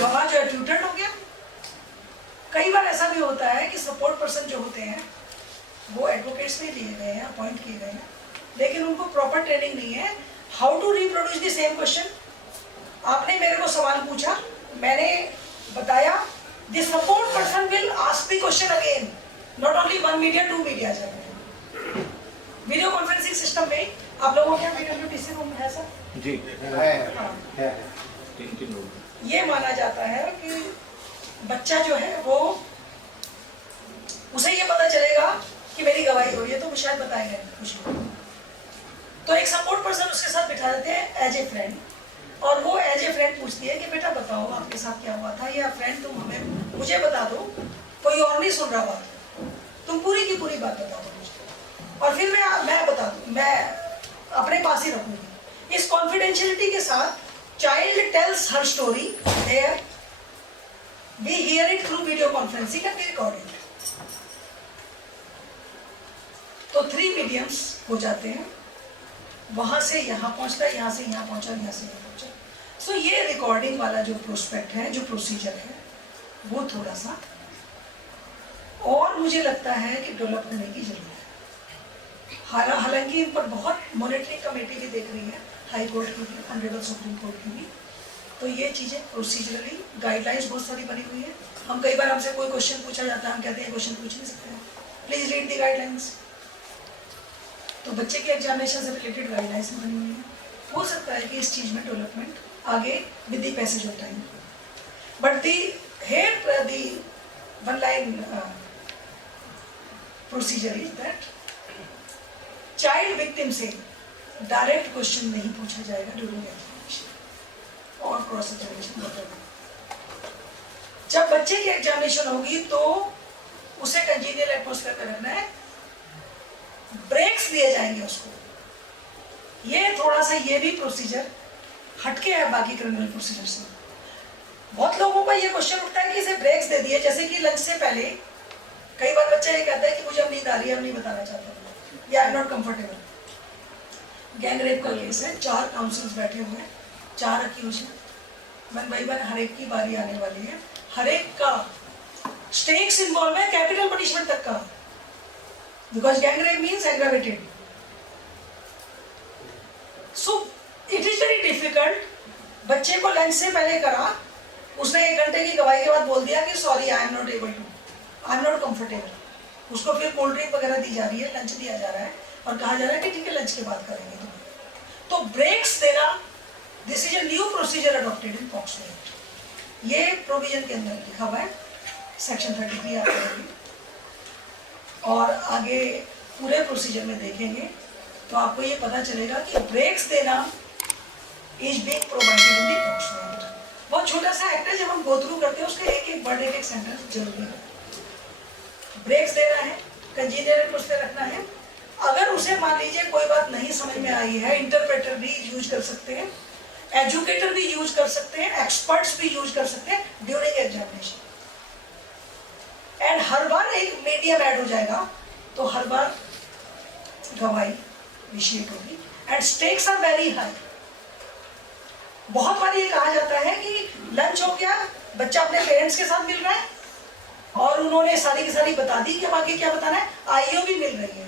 गवाह जो है ट्यूटर्ड हो गया। कई बार ऐसा भी होता है कि सपोर्ट पर्सन जो होते हैं वो एडवोकेट्स में लिए गए हैं, अपॉइंट किए गए हैं, लेकिन उनको प्रॉपर ट्रेनिंग नहीं है how to reproduce the same question. आपने मेरे को सवाल पूछा, मैंने बताया, the support person will ask the question again, not only one media, two media जाएंगे। वीडियो कॉन्फ्रेंसिंग सिस्टम में आप लोगों के वीडियो रूम है सर? जी है। तीन रूम। ये माना जाता है कि बच्चा जो है वो उसे ये पता चलेगा कि मेरी गवाही हो रही है, तो वो शायद बताएगा कुछ, तो एक सपोर्ट पर्सन उसके साथ बिठा देते हैं एज ए फ्रेंड, और वो एज ए फ्रेंड पूछती है कि बेटा बताओ आपके साथ क्या हुआ था, या फ्रेंड तुम हमें मुझे बता दो, कोई और नहीं सुन रहा बात, तुम पूरी की पूरी बात बता दो मुझे, और फिर मैं बता दूँ, मैं अपने पास ही रखूंगी। इस कॉन्फिडेंशियलिटी के साथ child tells her story there, we hear it through video conferencing and we record it. तो 3 मीडियम्स हो जाते हैं, वहां से यहाँ पहुंचता है, यहाँ से यहाँ पहुंचा, यहाँ से यहाँ पहुंचा। सो ये रिकॉर्डिंग वाला जो प्रोस्पेक्ट है, जो प्रोसीजर है, वो थोड़ा सा और मुझे लगता है कि डेवलप होने की जरूरत है। हालांकि इन पर बहुत मॉनिटरिंग कमेटी भी देख रही है, हाई कोर्ट की भी, ऑनरेबल सुप्रीम कोर्ट की भी, तो ये चीज़ें प्रोसीजरली गाइडलाइंस बहुत सारी बनी हुई है। हम कई बार हमसे कोई क्वेश्चन पूछा जाता है, हम कहते हैं क्वेश्चन पूछ नहीं सकते हैं, प्लीज रीड द गाइडलाइंस। तो बच्चे के एग्जामिनेशन से रिलेटेड गाइडलाइंस बनी हुई है। हो सकता है कि इस चीज़ में डेवलपमेंट आगे with the passage of time, but the one line procedure is that child victim से डायरेक्ट क्वेश्चन नहीं पूछा जाएगा ड्यूरिंग एग्जामिनेशन और क्रॉस एग्जामिनेशन में। जब बच्चे की एग्जामिनेशन होगी तो उसे कंजीनियल एटमॉस्फेयर में रखना है, ब्रेक्स दिए जाएंगे उसको। ये थोड़ा सा ये भी प्रोसीजर हटके है बाकी क्रिमिनल प्रोसीजर से। बहुत लोगों का ये क्वेश्चन उठता है कि इसे ब्रेक्स दे दिए, जैसे कि लंच से पहले कई बार बच्चा ये कहता है कि मुझे अब नींद आ रही है, अब नहीं बताना चाहता या आई am not comfortable. Gang rape का केस है, 4 काउंसिल्स बैठे हुए हैं, 4 अक्यूज हैं, वन बाई वन हर एक की बारी आने वाली है। हर एक का स्टेक्स इन्वॉल्व है, कैपिटल पनिशमेंट तक का, because gang rape means aggravated. So it is very difficult. बच्चे को लंच से पहले करा, उसने 1 घंटे की गवाही के बाद बोल दिया कि sorry I am not able to, I am not comfortable. उसको फिर कोल्ड ड्रिंक वगैरह दी जा रही है, लंच दिया जा रहा है और कहा जा रहा है कि ठीक है लंच के बाद करेंगे तुम। तो ब्रेक्स देना, this is a new procedure adopted in POCSO act. ये प्रोविजन के अंदर लिखा हुआ है, सेक्शन 33 आप करेंगे और आगे पूरे प्रोसीजर में देखेंगे तो आपको ये पता चलेगा कि ब्रेक्स देना is being provided in the POCSO act. बहुत छोटा सा एक्ट है, जब हम गो थ्रू करते हैं उसके एक एक वर्ड एक एक सेंटेंस जरूरी है। ब्रेक्स देना है, कंजीनियर एटमॉस्फेयर रखना है। अगर उसे मान लीजिए कोई बात नहीं समझ में आई है, इंटरप्रेटर भी यूज कर सकते हैं, एजुकेटर भी यूज कर सकते हैं, एक्सपर्ट्स भी यूज कर सकते हैं ड्यूरिंग एग्जामिनेशन। एंड हर बार एक मीडियम ऐड हो जाएगा तो हर बार गवाही इनिशिएट होगी and stakes are very high. बहुत बार ये कहा जाता है कि लंच हो गया, बच्चा अपने पेरेंट्स के साथ मिल रहा है और उन्होंने सारी की सारी बता दी कि अब आगे क्या बताना है, आईओ भी मिल रही है।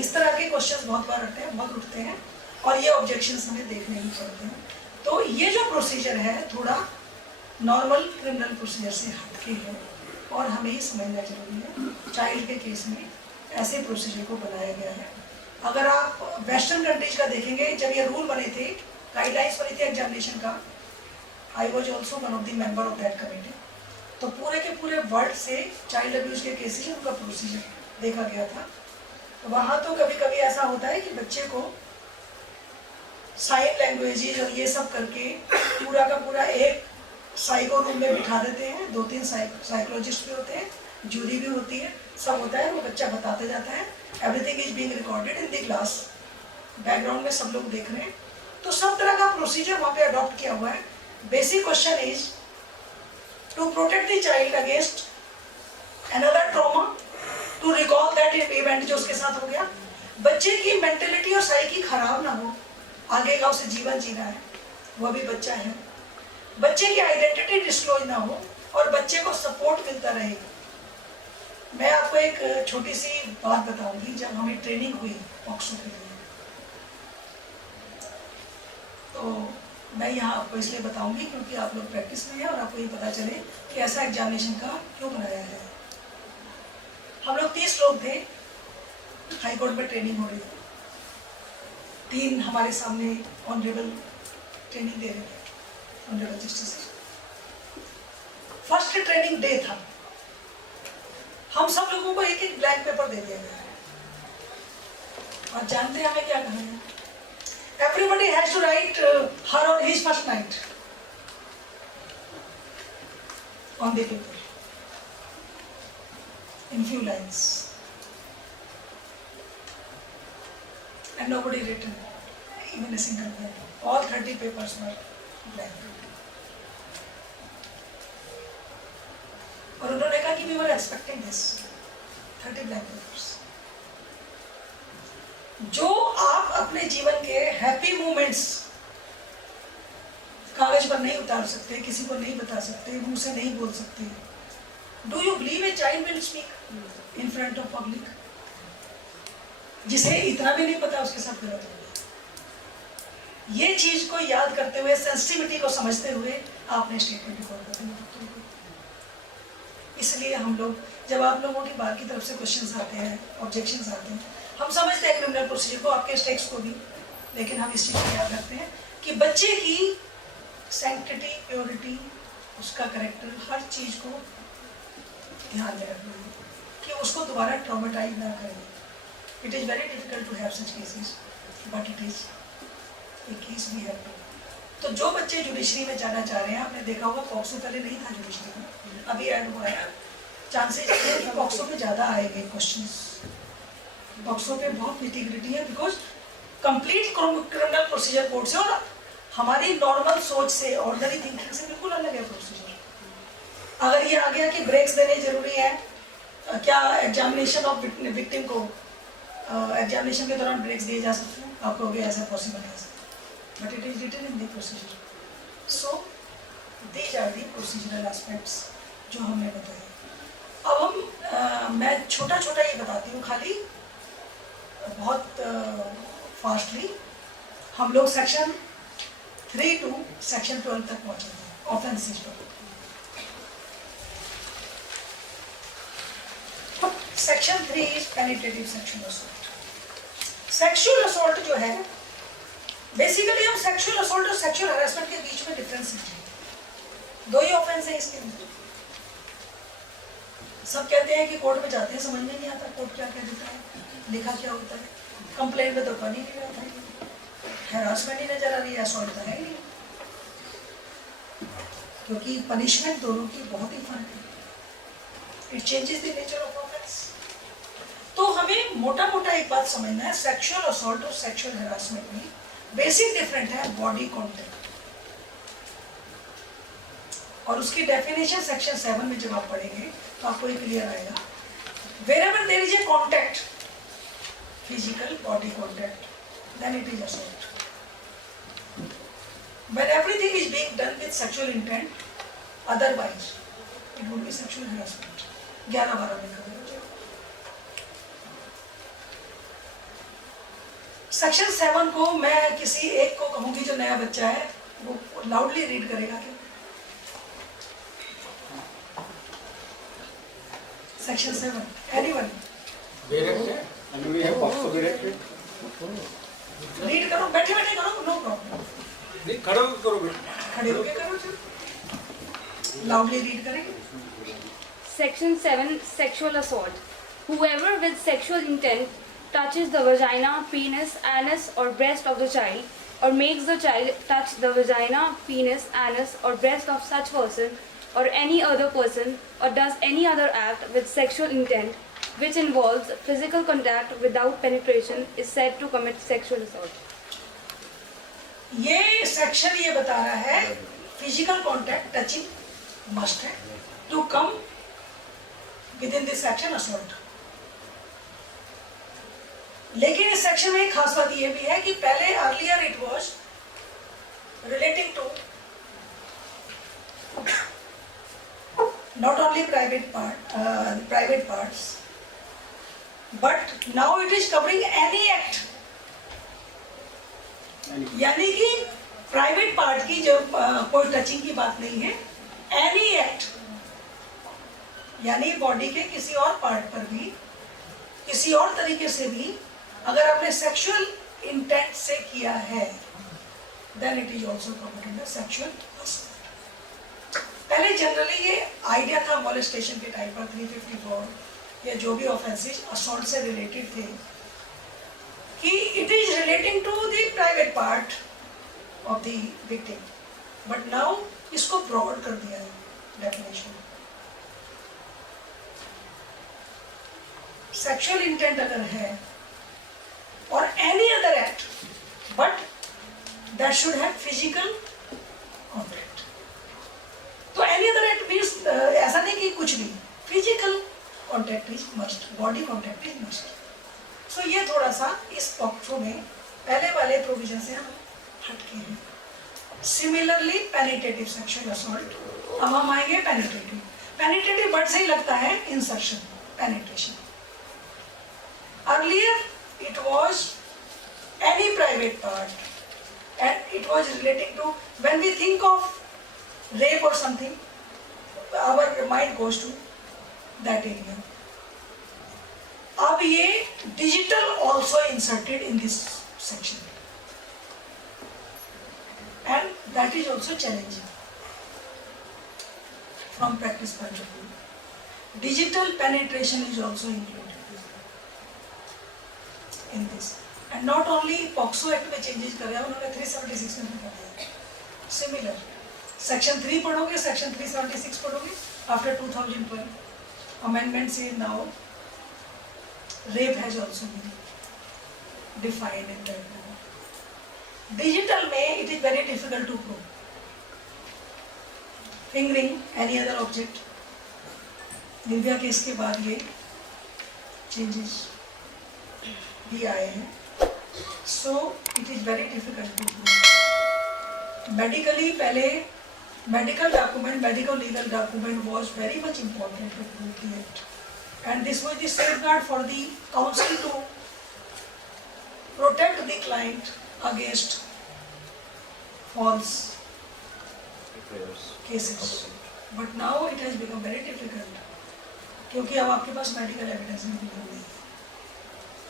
इस तरह के क्वेश्चंस बहुत बार आते हैं, बहुत उठते हैं और ये ऑब्जेक्शंस हमें देखने ही पड़ते हैं। तो ये जो प्रोसीजर है थोड़ा नॉर्मल क्रिमिनल प्रोसीजर से हटके है और हमें ही समझना जरूरी है। चाइल्ड के केस में ऐसे प्रोसीजर को बनाया गया है। अगर आप वेस्टर्न कंट्रीज का देखेंगे, जब ये रूल बने थे, गाइडलाइंस बनी थी एग्जामिनेशन का, I was also one of the member of that committee, तो पूरे के पूरे वर्ल्ड से चाइल्ड अब्यूज के केसेस उनका प्रोसीजर देखा गया था। वहाँ तो कभी कभी ऐसा होता है कि बच्चे को साइन लैंग्वेजेज और ये सब करके पूरा का पूरा एक साइको रूम में बिठा देते हैं, 2-3 साइकोलॉजिस्ट भी होते हैं, जूरी भी होती है, सब होता है, वो बच्चा बताते जाता है, everything is being recorded in the class, background में सब लोग देख रहे हैं। तो सब तरह का प्रोसीजर वहाँ पे अडॉप्ट किया हुआ है। Basic question is to protect the child against another trauma, to recall that event जो उसके साथ हो गया। बच्चे की मेंटेलिटी और साइकी खराब ना हो, आगे का उसे जीवन जीना है, वो भी बच्चा है। बच्चे की आइडेंटिटी डिस्क्लोज ना हो और बच्चे को सपोर्ट मिलता रहे। मैं आपको एक छोटी सी बात बताऊंगी, जब हमें ट्रेनिंग हुई पॉक्सो के लिए, तो मैं यहाँ आपको इसलिए बताऊंगी क्योंकि आप लोग प्रैक्टिस में हैं और आपको ये पता चले कि ऐसा एग्जामिनेशन का क्यों बनाया है। हम लोग 30 लोग थे, हाई कोर्ट में ट्रेनिंग हो रही थी, 3 हमारे सामने ऑनरेबल ट्रेनिंग दे रहे थे, honourable justice. First training day था, हम सब लोगों को एक एक ब्लैंक पेपर दे दिया गया है और जानते हैं हमें क्या करना है। Everybody has to write her or his first night on the paper in few lines, and nobody written even a single word. All 30 papers were blank. और उन्होंने कहा कि we were expecting this 30 blank papers. जो आप अपने जीवन के happy moments कागज पर नहीं उतार सकते, किसी को नहीं बता सकते, मुंह से नहीं बोल सकते, do you believe a child will speak in front of public? जिसे इतना भी नहीं पता उसके साथ गलत होगा। ये चीज को याद करते हुए, सेंसिटिविटी को समझते हुए आपने स्टेटमेंट रिकॉर्ड करते हैं। इसलिए हम लोग, जब आप लोगों की बाहर की तरफ से क्वेश्चंस आते हैं, ऑब्जेक्शंस आते हैं, हम समझते हैं क्रिमिनल प्रोसीजर को, आपके स्टेक्स को भी, लेकिन हम इस चीज़ को याद रखते हैं कि बच्चे की सैंक्टिटी, प्योरिटी, उसका करेक्टर, हर चीज़ को ध्यान में रखना है कि उसको दोबारा ट्रॉमेटाइज ना करें। It is very difficult to have such cases. But it is a case we have to. तो जो बच्चे जुडिशरी में जाना चाह रहे हैं, आपने देखा होगा पॉक्सो पहले नहीं था जुडिशरी में, अभी ऐड हुआ है। चांसेस ये है कि पॉक्सो पे ज़्यादा आएंगे क्वेश्चंस। पॉक्सो पे बहुत निटिग्रिटी है, because complete criminal procedure code से और हमारी नॉर्मल सोच से, ऑर्डनरी थिंकिंग से बिल्कुल अलग है प्रोसीजर। अगर ये आ गया कि ब्रेक्स देने जरूरी है, क्या एग्जामिनेशन ऑफ विक्टिम को एग्जामिनेशन के दौरान ब्रेक्स दिए जा सकते हैं, आप कहोगे ऐसा पॉसिबल है, but it is written in the procedure. So these are the procedural aspects जो हमने बताए। अब हम मैं छोटा छोटा ये बताती हूँ खाली, बहुत फास्टली। हम लोग सेक्शन 3 to सेक्शन 12 तक पहुँचे थे ऑफेंसेस पर। Section 3 is penetrative sexual assault. Sexual assault जो है, बेसिकली हम सेक्सुअल असॉल्ट और सेक्सुअल हैरेसमेंट के बीच में डिफरेंस समझेंगे। दो ही ऑफेंस है इसके अंदर। सब कहते हैं कि कोर्ट में जाते हैं, समझ में नहीं आता कोर्ट क्या कह देता है, लिखा क्या होता है। कंप्लेंट में तो बनी नहीं रहता है, हैरासमेंट ही नजर आ रही है, असॉल्ट तो है ही नहीं, क्योंकि पनिशमेंट दोनों की बहुत ही फर्क है। It changes the nature of offence. तो हमें मोटा मोटा एक बात समझना है, सेक्सुअल असॉल्ट और सेक्सुअल हैरासमेंट में बेसिक डिफरेंट है बॉडी कॉन्टेक्ट, और उसकी डेफिनेशन सेक्शन 7 में जब आप पढ़ेंगे तो आपको ये क्लियर आएगा। Wherever there is a contact, physical body contact, then it is assault. When everything is being done with sexual intent, otherwise it would be sexual harassment. 11-12 में खबर हो जाएगा। सेक्शन 7 को मैं किसी एक को कहूंगी जो नया बच्चा है, वो लाउडली रीड करेगा क्या? सेक्शन 7, एनीवन रीड करो, बैठे बैठे करो, नो प्रॉब्लम। नहीं, खड़े होकर करो बेटा। खड़े होके करो, चलो लाउडली रीड करेंगे। Section 7, Sexual Assault. Whoever with sexual intent touches the vagina, penis, anus or breast of the child, or makes the child touch the vagina, penis, anus or breast of such person or any other person, or does any other act with sexual intent which involves physical contact without penetration is said to commit sexual assault. ये section ये बता रहा है physical contact, touching must है to come within this section assault. लेकिन इस section में एक खास बात ये भी है कि पहले earlier it was relating to not only private parts, but now it is covering any act. यानी कि प्राइवेट पार्ट की जो कोई टचिंग की बात नहीं है, एनी एक्ट, यानी बॉडी के किसी और पार्ट पर भी किसी और तरीके से भी अगर आपने सेक्सुअल इंटेंट से किया है, then it is also covered in the sexual assault. पहले जनरली ये आइडिया था मॉलेस्टेशन के टाइम पर 354 या जो भी ऑफेंसेस असॉल्ट से रिलेटेड थे कि it is relating to the private part of the victim, but now इसको ब्रॉड कर दिया है डेफिनेशन। सेक्सुअल इंटेंट अगर है और any other act, but that should have physical contact. तो एनी अदर एक्ट मीन्स ऐसा नहीं कि कुछ भी, physical contact is must, body contact is must. So ये थोड़ा सा इस पॉक्सो में पहले वाले प्रोविजन से हम हटके हैं। सिमिलरली पेनिट्रेटिव सेक्सुअल असॉल्ट, अब हम आएंगे पेनिट्रेटिव। पेनिट्रेटिव वर्ड से ही लगता है insertion, penetration. Earlier it was any private part, and it was relating to, when we think of rape or something, our mind goes to that area. अब ये digital also inserted in this section, and that is also challenging from practice point of view. Digital penetration is also included in this, and not only POCSO act में changes कर रहे हैं, उन्होंने 376 में भी कर दिया सिमिलर। सेक्शन 3 पढ़ोगे, सेक्शन 376 पढ़ोगे आफ्टर 2012 अमेंडमेंट से now rape has also been defined in that law. Digital में it is very difficult to prove. Fingering any other object, Nirbhaya case के बाद ये चेंजेस भी आए हैं, so it is very difficult to prove. Medically पहले medical document, medical legal document was very much important to prove the act, and this was the safeguard for the council to protect the client against false cases, but now it has become very difficult, क्योंकि अब आपके पास medical evidence नहीं है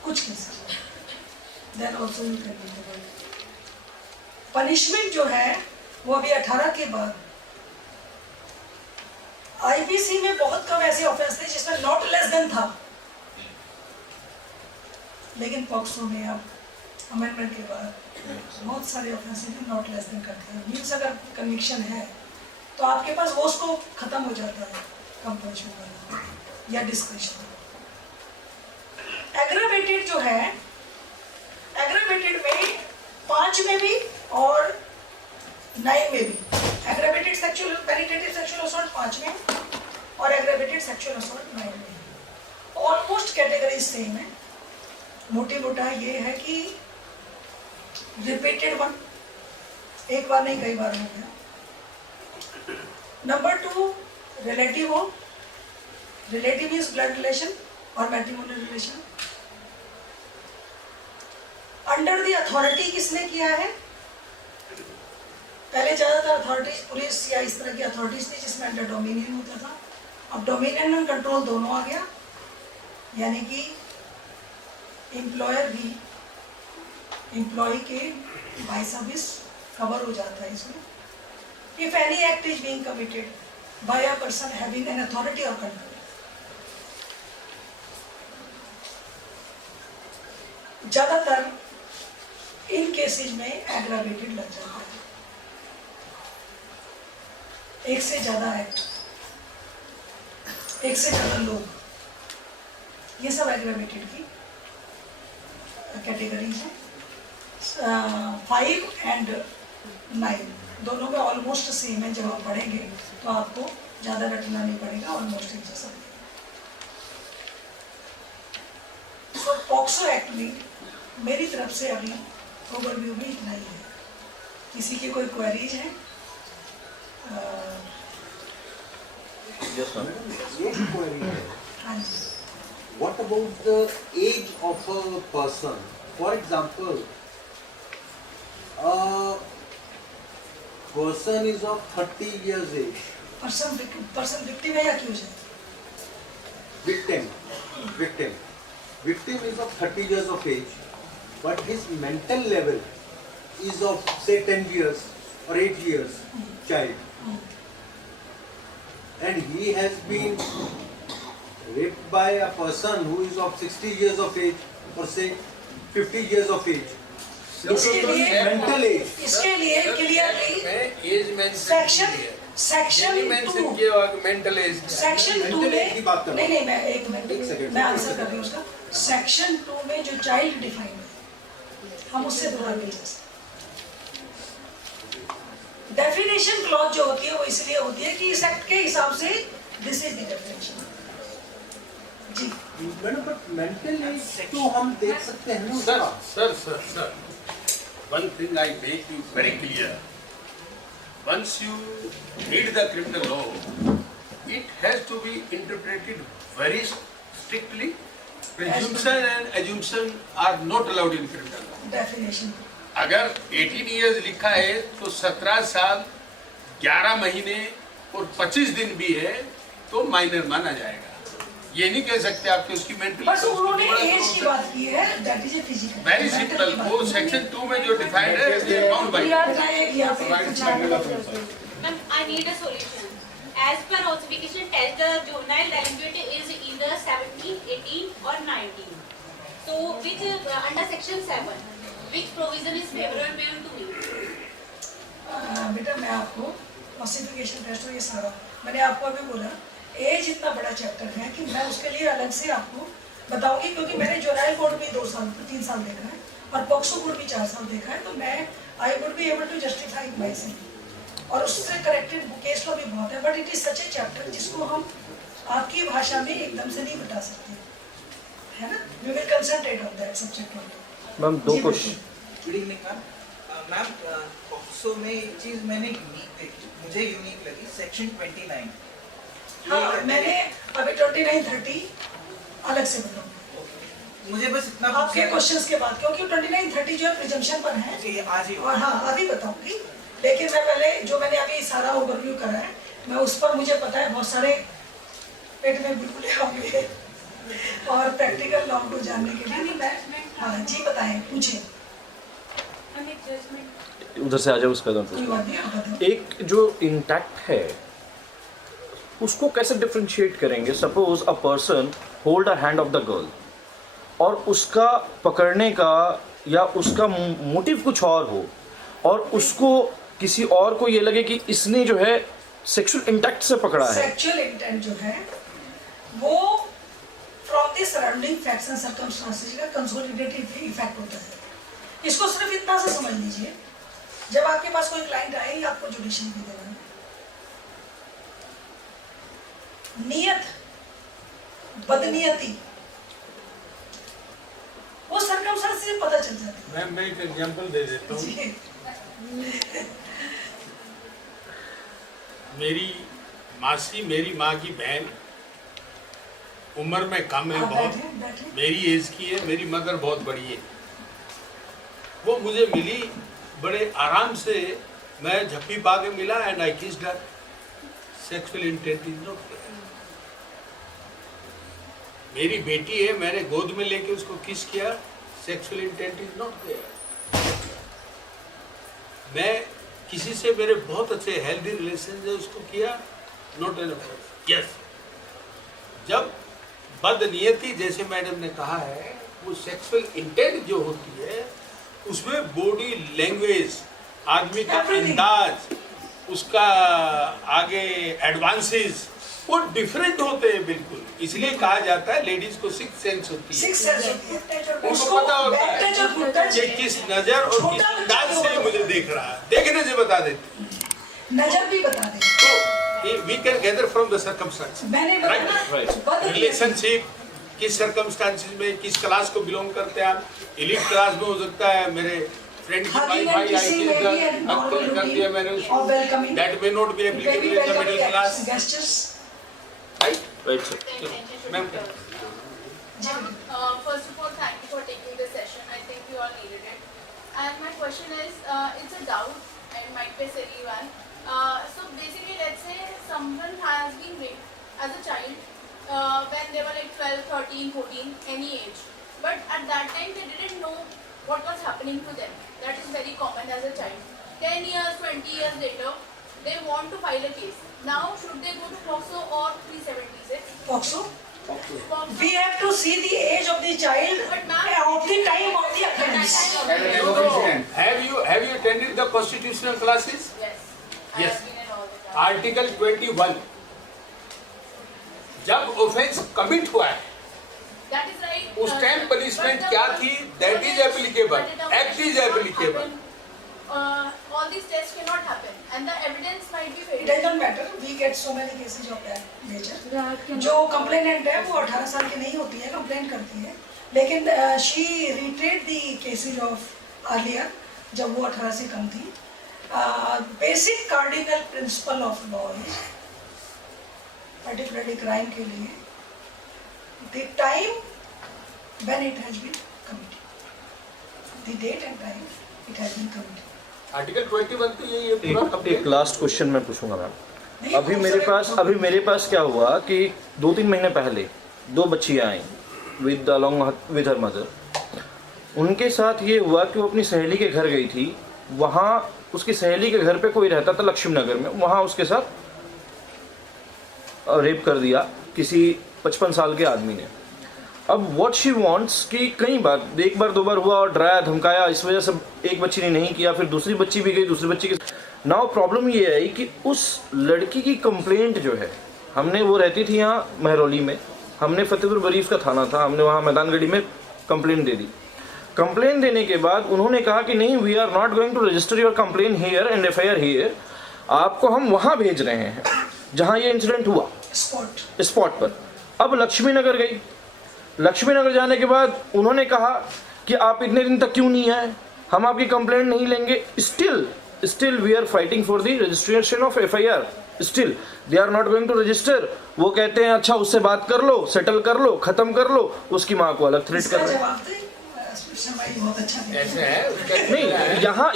कुछ cases, then also you can be table. Punishment जो है वो अभी 18 के बाद आईपीसी में बहुत कम ऐसे ऑफेंस थे जिसमें नॉट लेस देन था, लेकिन पॉक्सो में अब अमेंडमेंट के बाद बहुत सारे ऑफेंस में नॉट लेस देन करते हैं। मीन्स अगर कन्विक्शन है तो आपके पास वो उसको खत्म हो जाता है कंपल्शन वाला या डिस्क्रिप्शन। एग्रावेटेड जो है, एग्रावेटेड में 5 में भी और 9 में भी, aggravated sexual penetrative sexual assault 5 में और एग्रावेटेड सेक्सुअल असॉल्ट 9 में। ऑलमोस्ट कैटेगरी सेम है। मोटी मोटा ये है कि रिपीटेड वन, एक बार नहीं कई बार हो गया। नंबर 2 रिलेटिव हो, रिलेटिव इज ब्लड रिलेशन और matrimonial relation. Under the authority किसने किया है? पहले ज्यादातर अथॉरिटीज पुलिस या इस तरह की अथॉरिटीज थी जिसमें अंडर डोमिनियन होता था। अब डोमिनियन और कंट्रोल दोनों आ गया, यानी कि एम्प्लॉयर भी एम्प्लॉय के बाय सर्विस कवर हो जाता है इसमें। If any act is being committed by a person having an authority or control, ज्यादातर इन केसेज में एग्रावेटेड लग जाता है। एक से ज्यादा एक्ट, एक से ज्यादा लोग, ये सब एग्रावेटेड की कैटेगरीज है। 5 and 9 दोनों में ऑलमोस्ट सेम है। जब आप पढ़ेंगे तो आपको ज़्यादा रटना नहीं पड़ेगा, ऑलमोस्ट एक जैसा। सो पॉक्सो एक्ट में मेरी तरफ से अभी ओवरव्यू में इतना ही है। किसी की कोई क्वेरीज है? एक query है. हाँ जी। What about the age of a person? For example, a person is of 30 years age. Person victim है या अक्यूज है? Victim is of 30 years of age, but his mental level is of say 10 years or 8 years child, and he has been raped by a person who is of 60 years of age or say 50 years of age. Mental age. इसके लिए clearly as section 2 mental age section 2 Mental age में की बात कर रहा हूं। नहीं मैं एक मिनट एक second। मैं आंसर कर रही हूँ उसका। सेक्शन 2 में जो चाइल्ड डिफाइंड है, हम उससे थोड़ा नहीं जा सकते। डेफिनेशन क्लॉज जो होती है वो इसलिए होती है कि इस एक्ट के हिसाब से दिस इज द डेफिनेशन। जी मैडम, बट मेंटल एज तो हम देख सकते हैं ना Sir, उसका। sir, one thing I make you very clear. Once you read the criminal law, it has to be interpreted very strictly. Presumption and assumption are not allowed in criminal law. Definition अगर 18 years लिखा है तो 17 साल 11 महीने और 25 दिन भी है तो माइनर माना जाएगा। ये नहीं कह सकते आपके उसकी मेंटल। बस उन्होंने एज की बात की है, that is a physical. Very simple, वो सेक्शन 2 में जो डिफाइंड है they are bound by. Ma'am, I need a solution. As per notification test, the juvenile delinquent is either 17, 18 or 19. So which under section 7, which provision is favorable to me? बेटा मैं आपको classification test ये सारा मैंने आपको अभी बोला, as इतना बड़ा चैप्टर है कि मैं उसके लिए अलग से आपको बताऊंगी, क्योंकि मैंने जुराइल कोड भी 3 साल देखा है और पॉक्सो कोड भी 4 साल देखा है, तो मैं I would be able to justify myself, और उससे करेक्टेड केस लॉ भी बहुत है, but it is such a chapter जिसको हम आपकी भाषा में एकदम से नहीं बता सकते, है ना। We will concentrate on that subject only. Ma'am 2 question. Good evening ma'am. Ma'am POCSO में एक चीज मैंने यूनिक देखी, मुझे यूनिक लगी, सेक्शन 29। हाँ, मैंने अभी 29-30 अलग से बताऊंगा मुझे बस इतना आपके क्वेश्चंस के बाद, क्योंकि 29-30 जो है प्रिजम्पशन पर है, जी आज ही और हाँ अभी बताऊंगी, लेकिन मैं पहले जो मैंने अभी सारा ओवरव्यू करा है, मैं उस पर मुझे पता है बहुत सारे पेट में बुलबुले होंगे और प्रैक्टिकल लॉ को जानने के लिए मैं हाँ जी बताएं, पूछें। उधर से आ जाओ उसका कोई बात नहीं, आप बताओ। एक जो इंटैक्ट है उसको कैसे डिफरेंशिएट करेंगे? Suppose a person hold a hand of the girl और उसका पकड़ने का या उसका मोटिव कुछ और हो, और उसको किसी और को ये लगे कि इसने जो है सेक्सुअल इंटैक्ट से पकड़ा है। सेक्सुअल इंटेंट जो है वो from the surrounding facts and circumstances का कंसोलिडेटेड इफेक्ट होता है। इसको सिर्फ इतना से समझ लीजिए, जब आपके पास कोई क्लाइंट आए या आपको जुडिशियल भी देना है, नियत बदनियती वो सर्कमस्टांस से पता चल जाता है। मैं एक एग्जांपल दे देता हूँ। जी, मेरी मासी मेरी माँ की बहन उम्र में कम है आप बहुत, बैठे बैठे। मेरी एज की है, मेरी मदर बहुत बड़ी है। वो मुझे मिली बड़े आराम से, मैं झप्पी पा के मिला and I kissed her. Sexual intent is not there. मेरी बेटी है, मैंने गोद में लेके उसको किस किया, sexual intent is not there. मैं किसी से मेरे बहुत अच्छे हेल्दी रिलेशन है उसको किया, नॉट एन अफेयर। यस, जब बदनियती जैसे मैडम ने कहा है, वो सेक्सुअल इंटेंट जो होती है उसमें बॉडी लैंग्वेज, आदमी का अंदाज, उसका आगे एडवांसेस वो डिफरेंट होते हैं बिल्कुल। इसलिए कहा जाता है लेडीज को सिक्स सेंस होती है, सिक्स सेंस होती है, उनको पता होता है कि किस नजर और किस अंदाज से मुझे देख रहा है, देखने से बता देते। नजर भी बता दें। तो we can gather from the circumstances, मैंने बताया रिलेशनशिप किस सर्कमस्टेंसेस में, किस क्लास को बिलोंग करते हैं आप। एलीट क्लास में हो सकता है, मेरे फ्रेंड की वाइफ आई अक्ल कर दिया मैंने उसको, that may not be applicable in the middle class, right? Right sir. Ma'am First of all, thank you for taking this session. I think you all needed it. And my question is, it's a doubt and might be a silly one. So basically, let's say someone has been raped as a child when they were like 12, 13, 14, any age. But at that time, they didn't know what was happening to them. That is very common as a child. 10 years, 20 years later, they want to file a case. Now, should they go to POCSO or 376? POCSO? POCSO. We have to see the age of the child But ma'am, of the time of the offense. have you attended the constitutional classes? Yes. I Yes. have been in all the classes. Article 21 जब offence commit हुआ है That is right. उस time But punishment the क्या one- थी, that is applicable, but the act is offense cannot applicable. happen. All these tests cannot happen, and the evidence might be It failed. doesn't matter. We get so many cases of that nature. जो complainant है वो 18 साल की नहीं होती है, complaint करती है, लेकिन she retreat the cases of earlier जब वो 18 से कम थी। Basic cardinal principle of law is particularly crime के लिए the time when it has been committed, the date and time it has been committed. Article 21 तो यही है पूरा एक कंप्लीट। लास्ट क्वेश्चन मैं पूछूंगा मैम। नहीं, अभी मेरे पास क्या हुआ कि 2-3 महीने पहले 2 बच्चियाँ आई with along with her mother. उनके साथ ये हुआ कि वो अपनी सहेली के घर गई थी, वहाँ उसकी सहेली के घर पे कोई रहता था लक्ष्मी नगर में, वहाँ उसके साथ रेप कर दिया किसी 55 साल के आदमी ने। अब व्हाट शी वांट्स कि कई बार एक बार दो बार हुआ और डराया धमकाया, इस वजह से एक बच्ची ने नहीं किया, फिर दूसरी बच्ची भी गई, दूसरी बच्ची की नाउ प्रॉब्लम ये है कि उस लड़की की कंप्लेंट जो है, हमने वो रहती थी यहाँ महरौली में, हमने फतेहपुर बरीफ का थाना था, हमने वहाँ मैदानगढ़ी में कंप्लेंट दे दी। कंप्लेंट देने के बाद उन्होंने कहा कि नहीं, we are not going to register your complaint here and FIR here, आपको हम वहाँ भेज रहे हैं जहाँ ये इंसिडेंट हुआ, स्पॉट पर। अब लक्ष्मी नगर गई, लक्ष्मी नगर जाने के बाद उन्होंने कहा कि आप इतने दिन तक क्यों नहीं आए, हम आपकी कंप्लेंट नहीं लेंगे। Still we are fighting for the registration of FIR, still they are not going to register. वो कहते हैं अच्छा उससे बात कर लो, सेटल कर लो, खत्म कर लो, उसकी माँ को अलग थ्रेट कर रहे हैं। ऐसे है नहीं,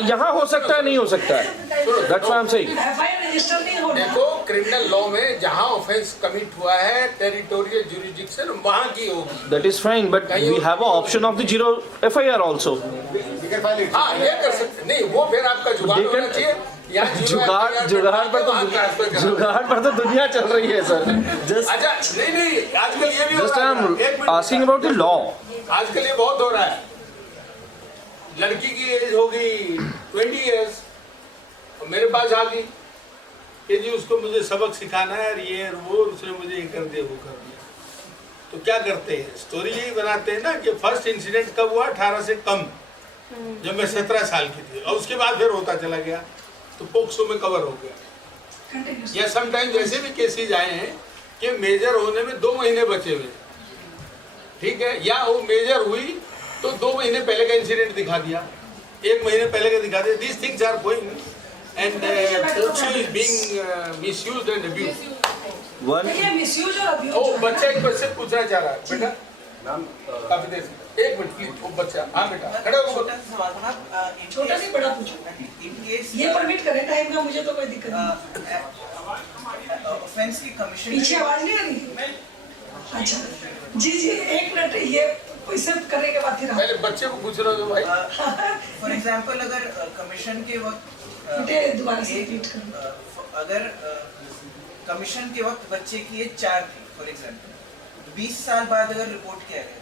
यहाँ हो सकता है, नहीं हो सकता है, that's why I am saying. FIR register नहीं होना। देखो, क्रिमिनल लॉ में जहाँ ऑफेंस कमिट हुआ है टेरिटोरियल ज्यूरिडिक्शन वहाँ की होगी, that is fine, but we have a option of the zero FIR also. हाँ ये कर सकते, नहीं वो फिर आपका जुगाड़ होना चाहिए। जुगाड़ पर तो दुनिया चल रही है सर। अच्छा नहीं आजकल ये भी just I am asking about the law. आजकल ये बहुत हो रहा है, लड़की की एज होगी 20 इयर्स और मेरे पास आ गई कि जी उसको मुझे सबक सिखाना है, ये वो, उसने मुझे ये कर दिया, वो कर दिया। तो क्या करते हैं, स्टोरी यही बनाते हैं ना कि फर्स्ट इंसिडेंट कब हुआ, 18 से कम, जब मैं 17 साल की थी, और उसके बाद फिर होता चला गया तो पोक्सो में कवर हो गया। या समटाइम जैसे भी केसेज आए हैं कि मेजर होने में 2 महीने बचे हुए, ठीक है, या वो मेजर हुई तो 2 महीने पहले का इंसिडेंट दिखा दिया, 1 महीने पहले का दिखा दिया। These things are going and also is being misused and abused. देखिए मिसयूज और अब्यूज। ओ बच्चा एक बच्चे से पूछना चाह रहा है, बेटा काफी देर से, 1 मिनट प्लीज। वो बच्चा, हाँ बेटा खड़े हो। छोटा सा सवाल था ना, छोटा नहीं बड़ा पूछो, इन केस ये परमिट करें टाइम का, मुझे तो कोई दिक्कत नहीं। ऑफेंस की कमीशन पीछे आवाज नहीं आ रही? अच्छा जी 1 मिनट, ये इससे करने के बाद फिर पहले बच्चे को पूछ रहा हूँ भाई। फॉर एग्जांपल अगर कमीशन के वक्त दोबारा से रिपीट करो, अगर कमीशन के वक्त बच्चे की एज 4 थी फॉर एग्जांपल, 20 साल बाद अगर रिपोर्ट किया गया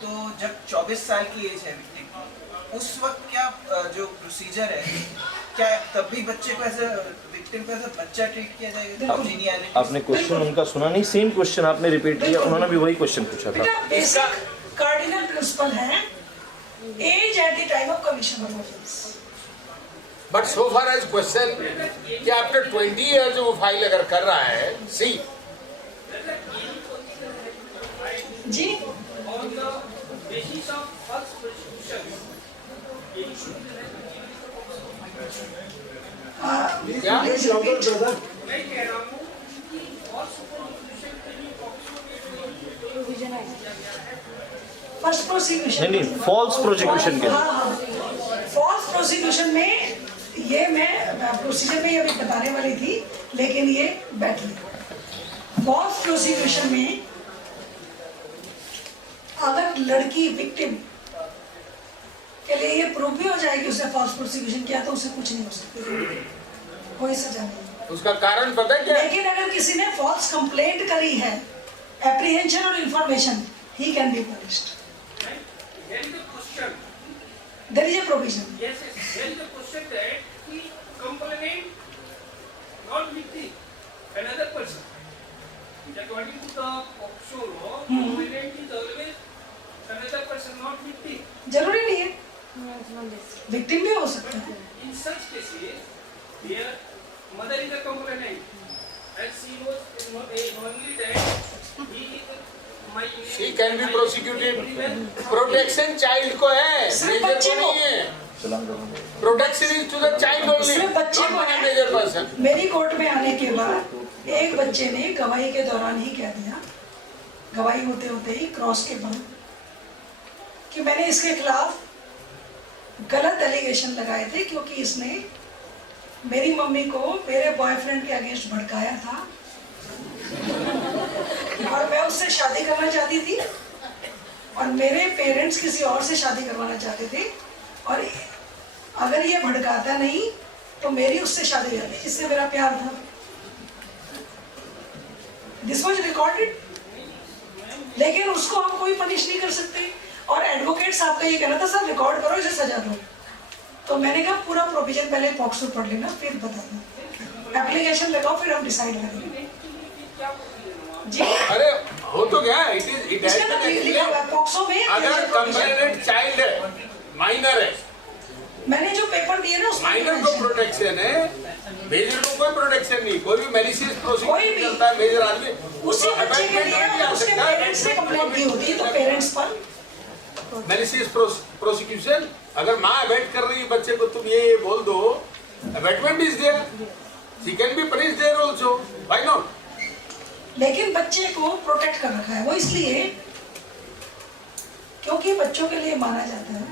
तो जब 24 साल की एज है विक्टिम की, उस वक्त क्या जो प्रोसीजर है, क्या तब भी बच्चे को ऐसा विक्टिम को ऐसा बच्चा ट्रीट किया जाएगा? आपने क्वेश्चन उनका सुना नहीं, सेम क्वेश्चन आपने रिपीट किया, उन्होंने भी वही क्वेश्चन पूछा था। बेसिक कार्डिनल प्रिंसिपल है as at the time of commission of offence. But so far as question कि आफ्टर 20 इयर्स वो फाइल अगर कर रहा है, सी जी क्या फर्स्ट प्रोसिक्यूशन नहीं, फॉल्स प्रोसिक्यूशन के फॉल्स प्रोसिक्यूशन में ये मैं प्रोसीजर में ये अभी बताने वाली थी, लेकिन ये बैठ गई। फॉल्स प्रोसिक्यूशन में अगर लड़की विक्टिम के लिए ये प्रूफ भी हो जाएगी उसने फॉल्स प्रोसिक्यूशन किया तो उसे कुछ नहीं हो सकती, कोई सजा नहीं। उसका कारण पता है क्या? लेकिन अगर किसी ने फॉल्स कंप्लेंट करी है, एप्रीहेंशन और information, he can be punished. There is a provision. Yes, there is a question that the complainant not with the another person. According to the POCSO law, complainant is always another person, not with the. जरूरी नहीं है, victim भी हो सकता है। In such cases, their mother is a complainant, and she was only that he is my. She can be prosecuted. Protection child को है, major को नहीं है। Protection is to the child only, सिर्फ बच्चे not को to the है। major person. मेरी कोर्ट में आने के बाद एक बच्चे ने गवाही के दौरान ही कह दिया, गवाही होते होते ही क्रॉस के बाद, कि मैंने इसके खिलाफ गलत एलिगेशन लगाए थे क्योंकि इसने मेरी मम्मी को मेरे बॉयफ्रेंड के अगेंस्ट भड़काया था और मैं उससे शादी करना चाहती थी और मेरे पेरेंट्स किसी और से शादी करवाना चाहते थे, और अगर ये भड़काता नहीं तो मेरी उससे शादी करनी जिससे मेरा प्यार था। This was recorded. लेकिन उसको हम कोई पनिश नहीं कर सकते। और एडवोकेट साहब का ये कहना था सर रिकॉर्ड करो इसे सजा दो, तो मैंने कहा पूरा प्रोविजन पहले पॉक्सो पढ़ लेना फिर बताना, एप्लीकेशन लगाओ फिर हम डिसाइड करेंगे। जी अरे हो तो गया, इट इज इसके अंदर लिखा हुआ है पॉक्सो में। अगर कंप्लेनेंट चाइल्ड है, माइनर है, मैंने जो पेपर दिए ना उसमें माइनर को प्रोटेक्शन है, मेजर को कोई प्रोटेक्शन नहीं। कोई भी मैलिशियस कोई प्रोसिक्यूशन भी। करता है मेजर आदमी, उसी बच्चे के लिए अगर उसके पेरेंट्स से कंप्लेंट की होती है तो पेरेंट्स पर मैलिशियस प्रोसिक्यूशन। अगर माँ अबेट कर रही है बच्चे को, तुम ये बोल दो, abetment is there, she can be punished there also, why not? लेकिन बच्चे को प्रोटेक्ट कर रखा है वो इसलिए क्योंकि बच्चों के लिए माना जाता है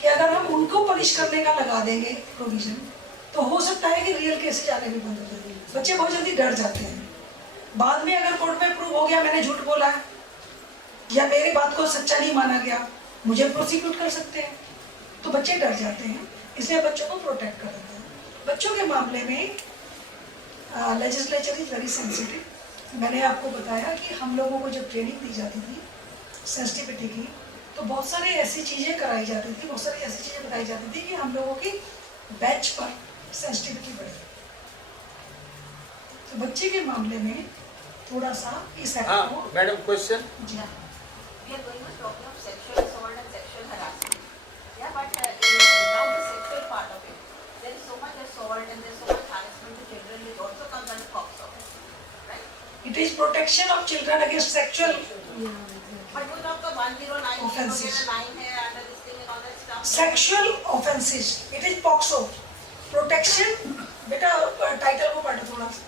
कि अगर हम उनको पनिश करने का लगा देंगे प्रोविजन तो हो सकता है कि रियल केसेस आने भी बंद हो जाएंगे। बच्चे बहुत जल्दी डर जाते हैं। बाद में अगर कोर्ट में प्रूव हो गया मैंने झूठ बोला है या मेरी बात को सच्चा नहीं माना गया, मुझे प्रोसिक्यूट कर सकते हैं, तो बच्चे डर जाते हैं। इसलिए बच्चों को प्रोटेक्ट कर रखा है। बच्चों के मामले में लेजिस्लेचर इज वेरी सेंसिटिव। मैंने आपको बताया कि हम लोगों को जब ट्रेनिंग दी जाती थी सेंसिटिविटी की, तो बहुत सारी ऐसी चीज़ें कराई जाती थी, बहुत सारी ऐसी चीज़ें बताई जाती थी कि हम लोगों की बैच पर सेंसिटिविटी बढ़े। तो बच्चे के मामले में थोड़ा सा इस एक्ट हाँ को मैडम क्वेश्चन। जी हाँ We are going to talk of sexual assault and sexual harassment. Yeah, but without the sexual part of it, there is so much assault and there is so much harassment to children which also comes under POCSO, right? It is protection of children against sexual But we talk of 109, Offenses. 9 है under this thing and all that stuff. sexual offenses. It is POCSO. Protection बेटा title को पढ़ो थोड़ा सा,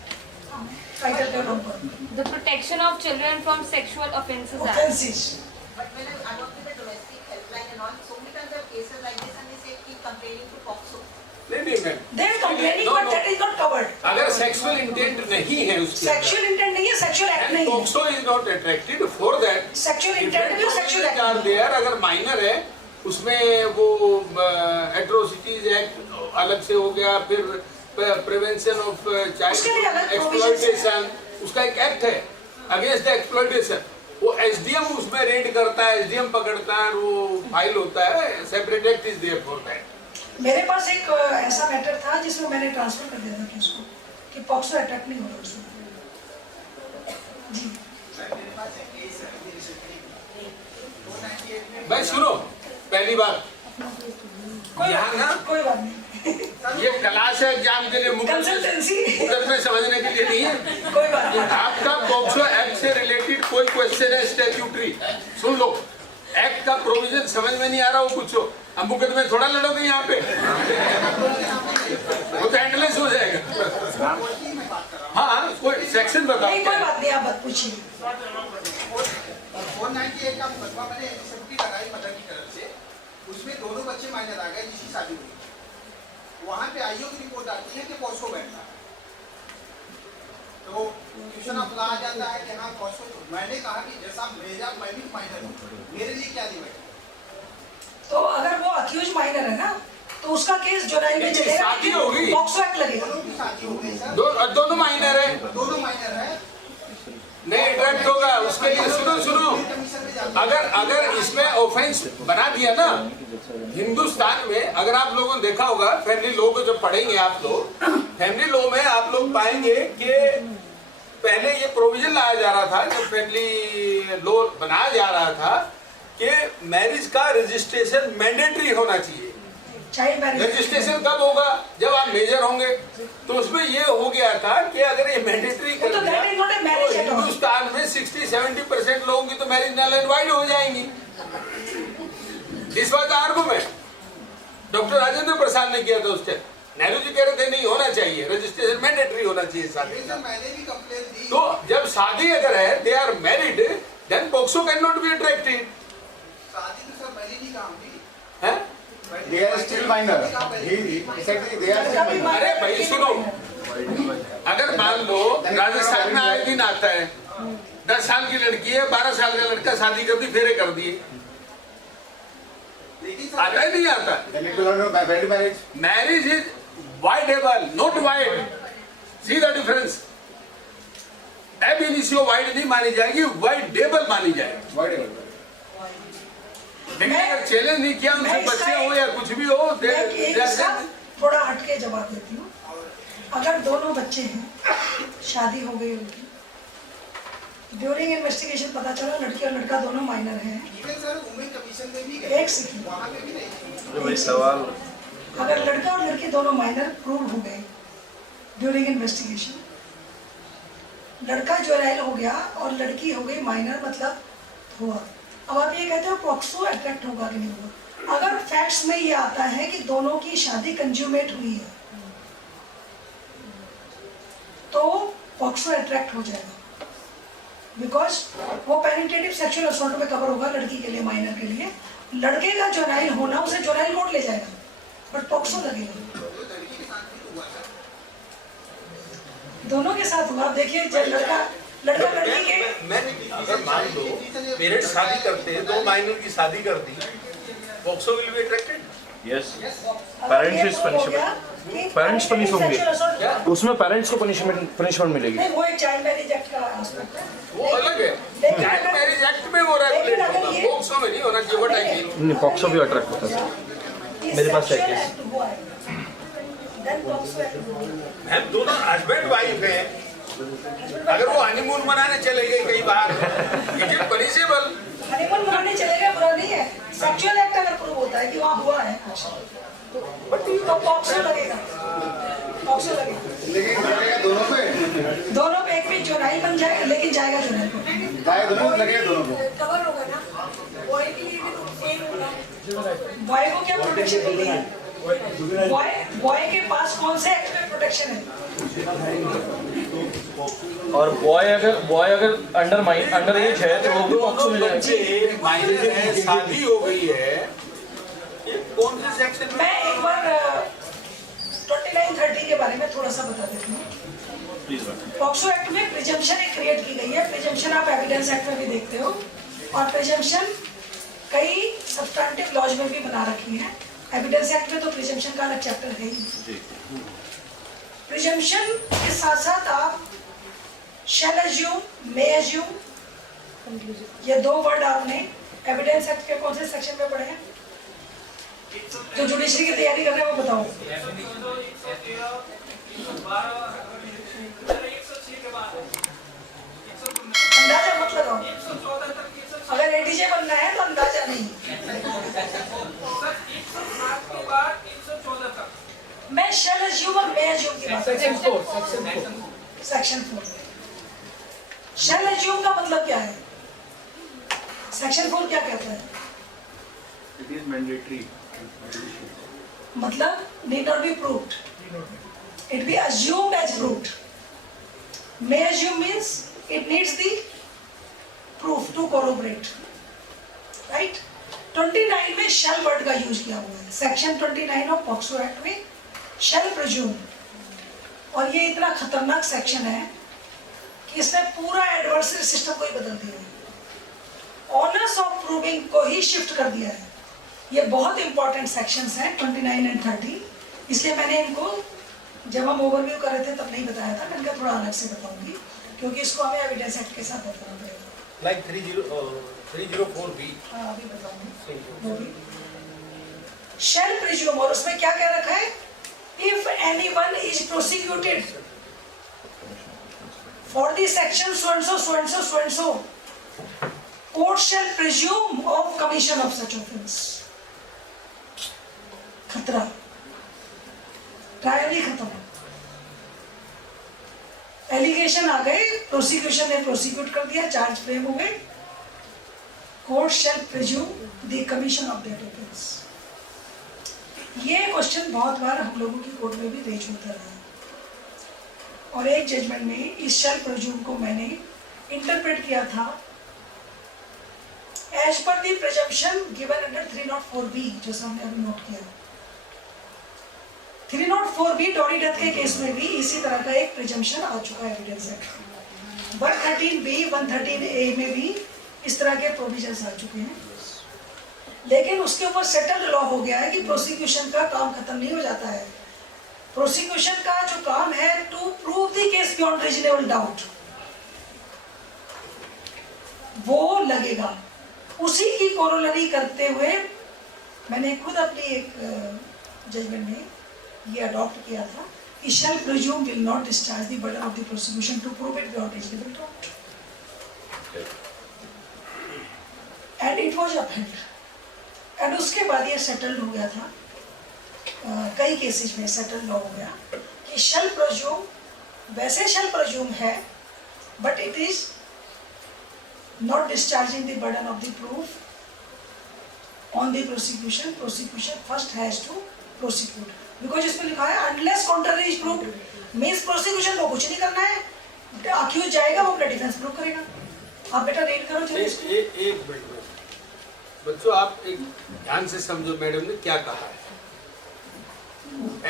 title के ऊपर The protection of children from sexual offences Act. offenses. But when I work with the domestic helpline and all, so many times there are cases like this and they say keep complaining to POCSO. नहीं ma'am, They are complaining No, but no. that is not covered. अगर sexual intent नहीं है उसके Sexual intent नहीं है, sexual act and नहीं है। POCSO is not attracted for that. Sexual intent भी और sexual act are नहीं है। there, अगर माइनर है उसमें वो एट्रोसिटीज एक्ट अलग से हो गया, फिर प्रिवेंशन ऑफ उसके लिए अलग चाइल्ड provisions एक्सप्लॉइटेशन, उसका एक एक्ट है अगेंस्ट द एक्सप्लॉइटेशन। वो एसडीएम उसमें रेड करता है, एसडीएम पकड़ता है, वो फाइल होता है, separate act is there for that. मेरे पास एक ऐसा मैटर था जिसमें मैंने ट्रांसफर कर दिया था केस को कि पॉक्सो अटैक नहीं हो रहा उसमें। जी भाई सुनो, पहली बात कोई यहाँ ना कोई बात नहीं। ये क्लास है एग्जाम के लिए, कंसल्टेंसी मुकदमे समझने के लिए नहीं है। कोई बात नहीं। आपका पॉक्सो एक्ट से रिलेटेड कोई क्वेश्चन है स्टैट्यूटरी, सुन लो। एक्ट का प्रोविजन समझ में नहीं आ रहा, वो पूछो। अब मुकदमे थोड़ा लड़ोगे यहाँ पे, वो तो एंडलेस हो जाएगा। हाँ कोई सेक्शन बताओ। नहीं कोई बात नहीं, आप बात पूछिए। 498 का मुकदमा मैंने एंटीसेप्टिक लगाई मदर की तरफ से, उसमें दोनों बच्चे माइनर आ गए जिसकी शादी हुई। वहाँ पे आईओ की रिपोर्ट आती है कि पॉक्सो बैठा है, तो क्वेश्चन ऑफ ला आ जाता है कि हाँ पॉक्सो। मैंने कहा कि जैसा मेरा मैं भी माइनर हूँ, मेरे लिए क्या नहीं बैठा। तो अगर वो अक्यूज माइनर है ना तो उसका केस जुलाई में चलेगा, शादी होगी। पॉक्सो एक्ट लगेगा। दोनों की शादी हो गई सर, दोनों माइनर है, दोनों माइनर है। नहीं अट्रैक्ट होगा उसके लिए। सुनो कमीशन में जाता अगर इसमें ऑफेंस बना दिया ना, हिंदुस्तान में अगर आप लोगों ने देखा होगा, फैमिली लॉ को जब पढ़ेंगे आप लोग, फैमिली लॉ में आप लोग पाएंगे कि पहले ये प्रोविजन लाया जा रहा था, जब फैमिली लॉ बनाया जा रहा था कि मैरिज का रजिस्ट्रेशन मैंडेटरी होना चाहिए। चाइल्ड मैरिज रजिस्ट्रेशन कब होगा? जब आप मेजर होंगे। तो उसमें ये हो गया था कि अगर ये मैंडेटरी कर तो दिया that is not a तो marriage at all. हिंदुस्तान में 60-70% लोगों की तो मैरिज नल एंड वाइड हो जाएंगी। इस बात का आर्गुमेंट डॉक्टर राजेंद्र प्रसाद ने किया था उस टाइम। नेहरू जी कह रहे थे नहीं होना चाहिए, रजिस्ट्रेशन मैंडेटरी होना चाहिए शादी है। का। मैंने भी कंप्लेन दी। तो जब शादी अगर है, they are married, then POCSO can not be attracted. शादी तो सर मैंने नहीं कहा होगी। है? They are still minor. He said they are still minor. अरे भाई सुनो, अगर मान लो राजस्थान में आए दिन आता है, 10 साल की लड़की है, 12 साल का लड़का, शादी कर दी, फेरे कर दिए, आता है नहीं आता? Then it will not be valid marriage. Marriage is voidable, not wide. See the difference. एब इनिशियो वाइड नहीं मानी जाएगी, वाइडेबल मानी जाएगी। लेकिन अगर चैलेंज नहीं किया, उनसे बच्चे हो या कुछ भी हो, थोड़ा हटके जवाब देती हूँ। अगर दोनों बच्चे हैं, शादी हो गई उनकी, ड्यूरिंग इन्वेस्टिगेशन पता चला लड़की और लड़का दोनों माइनर हैं, एक सेकंड, सवाल, अगर लड़का और लड़की दोनों माइनर प्रूव हो गए ड्यूरिंग इन्वेस्टिगेशन, लड़का ज्वेनाइल हो गया और लड़की हो गई माइनर, मतलब हुआ। अब आप ये कहते हो पॉक्सो अट्रैक्ट होगा कि नहीं होगा? अगर फैक्ट्स में ये आता है कि दोनों की शादी कंज्यूमेट हुई है तो पॉक्सो अट्रैक्ट हो जाएगा, बिकॉज वो पेनिट्रेटिव सेक्सुअल असॉल्ट में कवर होगा लड़की के लिए, माइनर के लिए। लड़के का ज्वेनाइल होना उसे ज्वेनाइल कोर्ट ले जाएगा, बट पॉक्सो लगेगा। दोनों के साथ हुआ। देखिए जब लड़का लड़की के, अगर मान लो पेरेंट्स शादी करते हैं, 2 माइनर की शादी कर दी, POCSO will be attracted. Yes, parents parents punish होंगे, उसमें पेरेंट्स को पनिशमेंट मिलेगी। नहीं, वो एक चाइल्ड मैरिज एक्ट का एस्पेक्ट है, वो अलग है। चाइल्ड मैरिज एक्ट में वो रेगुलेट होगा, पॉक्सो में नहीं होना चाहिए। व्हाट आई मीन, नहीं, पॉक्सो भी अट्रैक्ट होता है। मेरे पास है केस। हम दोनों हस्बैंड वाइफ हैं, अगर वो हनीमून मनाने चले गए कई बार, इट इज पनिशेबल। हनीमून मनाने चले गए बुरा नहीं है, सेक्सुअल एक्ट अगर प्रूव होता है कि वहाँ हुआ है तो पॉक्सो लगेगा, पॉक्सो लगेगा। लेकिन लगेगा दोनों पे, दोनों पे एक भी ज्वेनाइल बन जाएगा, लेकिन जाएगा ज्वेनाइल को, जाएगा दोनों पे, लगेगा दोनों पे। कवर होगा ना। बॉय के लिए भी तो सेम होगा। बॉय को क्या प्रोटेक्शन मिल रही है? बॉय के पास कौन से एक्ट में प्रोटेक्शन है? और बॉय अगर अंडर एज है तो वो भी पॉक्सो में जाएगा। माइनर है, शादी हो गई है, ये कौन से सेक्शन में? मैं एक बार 2930 के बारे में थोड़ा सा बता देती हूँ। पॉक्सो एक्ट में प्रिजम्पशन एक क्रिएट की गई है। प्रिजम्पशन आप एविडेंस एक्ट में भी देखते हो, और प्रिजम्पशन कई सब्सटैंटिव लॉज में भी बना रखी है। एविडेंस एक्ट में तो प्रिजम्पशन का अलग चैप्टर है ही। प्रिजम्पशन के साथ साथ आप शैल एज्यूम, मे एज्यूम, ये 2 वर्ड आपने एविडेंस एक्ट के कौन से सेक्शन में पढ़े हैं? जो जुडिशरी की तैयारी कर रहे हैं वो बताओ। अंदाजा मत लगाओ, अगर एडीजे बनना है तो अंदाजा नहीं। मैं शैल एज्यूम और मे एज्यूम की बात कर रहा हूं। सेक्शन 4 शैल एज्यूम का मतलब क्या है? सेक्शन 4 क्या कहता है? इट इज मैंडेटरी, मतलब need not be proved, it be assumed as proved. May assume means it needs the proof to corroborate, right? 29 में shall वर्ड का यूज किया हुआ है। सेक्शन 29 ऑफ पॉक्सो एक्ट में shall presume, और ये इतना खतरनाक सेक्शन है कि इसने पूरा एडवर्सरी सिस्टम को ही बदल दिया है, ऑनर्स ऑफ प्रूविंग को ही शिफ्ट कर दिया है। ये बहुत इंपॉर्टेंट सेक्शंस हैं 29 एंड 30, इसलिए मैंने इनको जब हम ओवरव्यू कर रहे थे तब नहीं बताया था, मैं इनका थोड़ा अलग से बताऊंगी क्योंकि इसको हमें एविडेंस एक्ट के साथ बताना पड़ेगा। Like 304B। हाँ अभी बताऊंगी वो भी। शैल प्रिज्यूम, और उसमें क्या क्या रखा है? If anyone is prosecuted for the section so and so so and so so and so, court shell presume of commission of such offence. खतरा, ट्रायल ही खत्म। एलिगेशन आ गए, प्रोसिक्यूशन ने प्रोसिक्यूट कर दिया, चार्ज फ्रेम हो गए, court shell presume the commission of that offence. ये question बहुत बार हम लोगों की कोर्ट में भी रेज होता रहा, और एक जजमेंट में इस शैल प्रिज्यूम को मैंने इंटरप्रेट किया था as per the presumption given under 304B, जो हमने अभी नोट किया। 304B डॉनी डेथ के केस में भी इसी तरह का एक प्रिजम्पशन आ चुका है एविडेंस एक्ट। 113B 113A में भी इस तरह के प्रोविजंस आ चुके हैं, लेकिन उसके ऊपर सेटल्ड लॉ हो गया है कि प्रोसिक्यूशन का काम खत्म नहीं हो जाता है। प्रोसिक्यूशन का जो काम है to prove the case beyond reasonable doubt, वो लगेगा। उसी की कोरोलरी करते हुए मैंने खुद अपनी एक जजमेंट में ये अडॉप्ट किया था कि shall presume will not discharge the burden of the prosecution to prove it beyond reasonable doubt. And it was upheld. And उसके बाद ये सेटल्ड हो गया था, कई केसेस में सेटल्ड हो गया कि shall presume, वैसे shall presume है, but it is not discharging the burden of the proof on the prosecution. Prosecution first has to prosecute. Because इसमें लिखा है unless contrary is proved, means prosecution को कुछ नहीं करना है, accused जाएगा वो अपना डिफेंस प्रूव करेगा। आप बेटा रीड करो चलिए। एक मिनट में बच्चों, आप एक ध्यान से समझो मैडम ने क्या कहा है।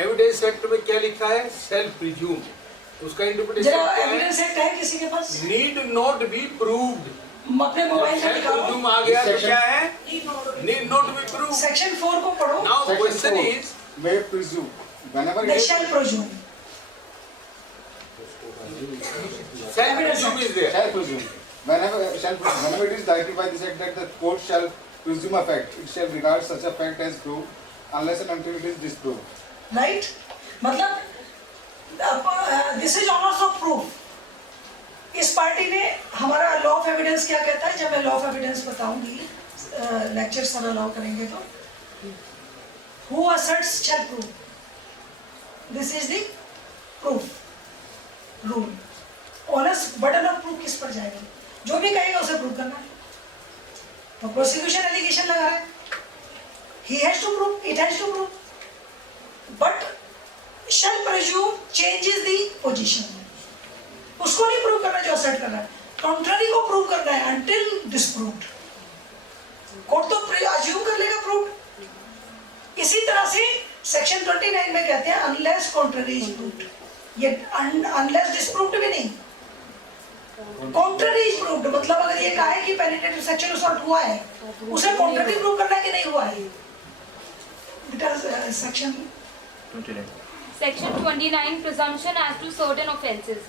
एविडेंस एक्ट में क्या लिखा है? Self presume. उसका इंटरप्रिटेशन एविडेंस एक्ट है किसी के पास? Need not be proved. अपने मोबाइल में सेल्फ प्रिज्यूम आ गया तो क्या है? Need not be proved. Section 4 को पढ़ो। Now question is May presume. Whenever they it is shall presume. Self presume is there. shall presume. Whenever it is directed by this act that the court shall presume a fact, it shall regard such a fact as proved unless and until it is disproved. Right? मतलब this is honors of proof. इस party ने हमारा law of evidence क्या कहता है? जब मैं law of evidence बताऊंगी, लेक्चर सर अलाउ करेंगे तो who asserts shall prove. This is the proof rule. Onus burden of proof किस पर जाएगा? जो भी कहेगा उसे प्रूव करना है। तो प्रोसिक्यूशन एलिगेशन लगा रहा है, he has to prove, it has to prove, but shall presume changes the position. उसको नहीं प्रूव करना जो असर्ट कर रहा है, कॉन्ट्ररी को प्रूव करना है until disproved. कोर्ट तो अज्यूम कर लेगा प्रूव। इसी तरह से सेक्शन 29 में कहते हैं अनलेस कॉन्ट्ररी इज प्रूव्ड। ये अनलेस डिस्प्रूव्ड भी नहीं, कॉन्ट्ररी इज प्रूव्ड मतलब अगर ये कहा है कि पेनिट्रेटिव सेक्सुअल असॉल्ट हुआ है, उसे कॉन्ट्ररी प्रूव करना है कि नहीं हुआ है। Section 29 presumption as to certain offences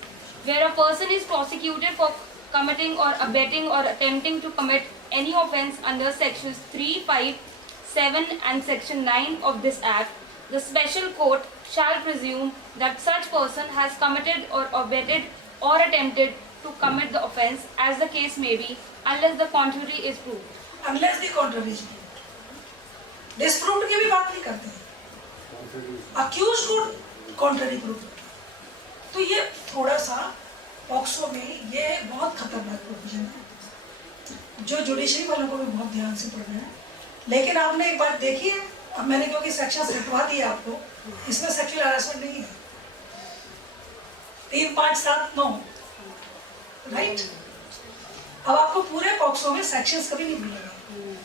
where a person is prosecuted for committing or abetting or attempting to commit any offence under sections 3, 5, 7 and section 9 of this act, the special court shall presume that such person has committed or abetted or attempted to commit the offence as the case may be, unless the contrary is proved. Unless the contrary is proved. Disproved की भी बात नहीं करते हैं, accused को contrary proof करते हैं। तो ये थोड़ा सा पॉक्सो में ये बहुत खतरनाक प्रोविजन है, जो जुडिशरी वालों को भी बहुत ध्यान से पढ़ना है। लेकिन आपने एक बात देखी है, अब मैंने क्योंकि सेक्शन हटवा दिया आपको, इसमें सेक्सुअल हरासमेंट नहीं है। 3, 5, 7, 9 राइट। अब आपको पूरे पॉक्सो में सेक्शंस कभी नहीं मिलेंगे,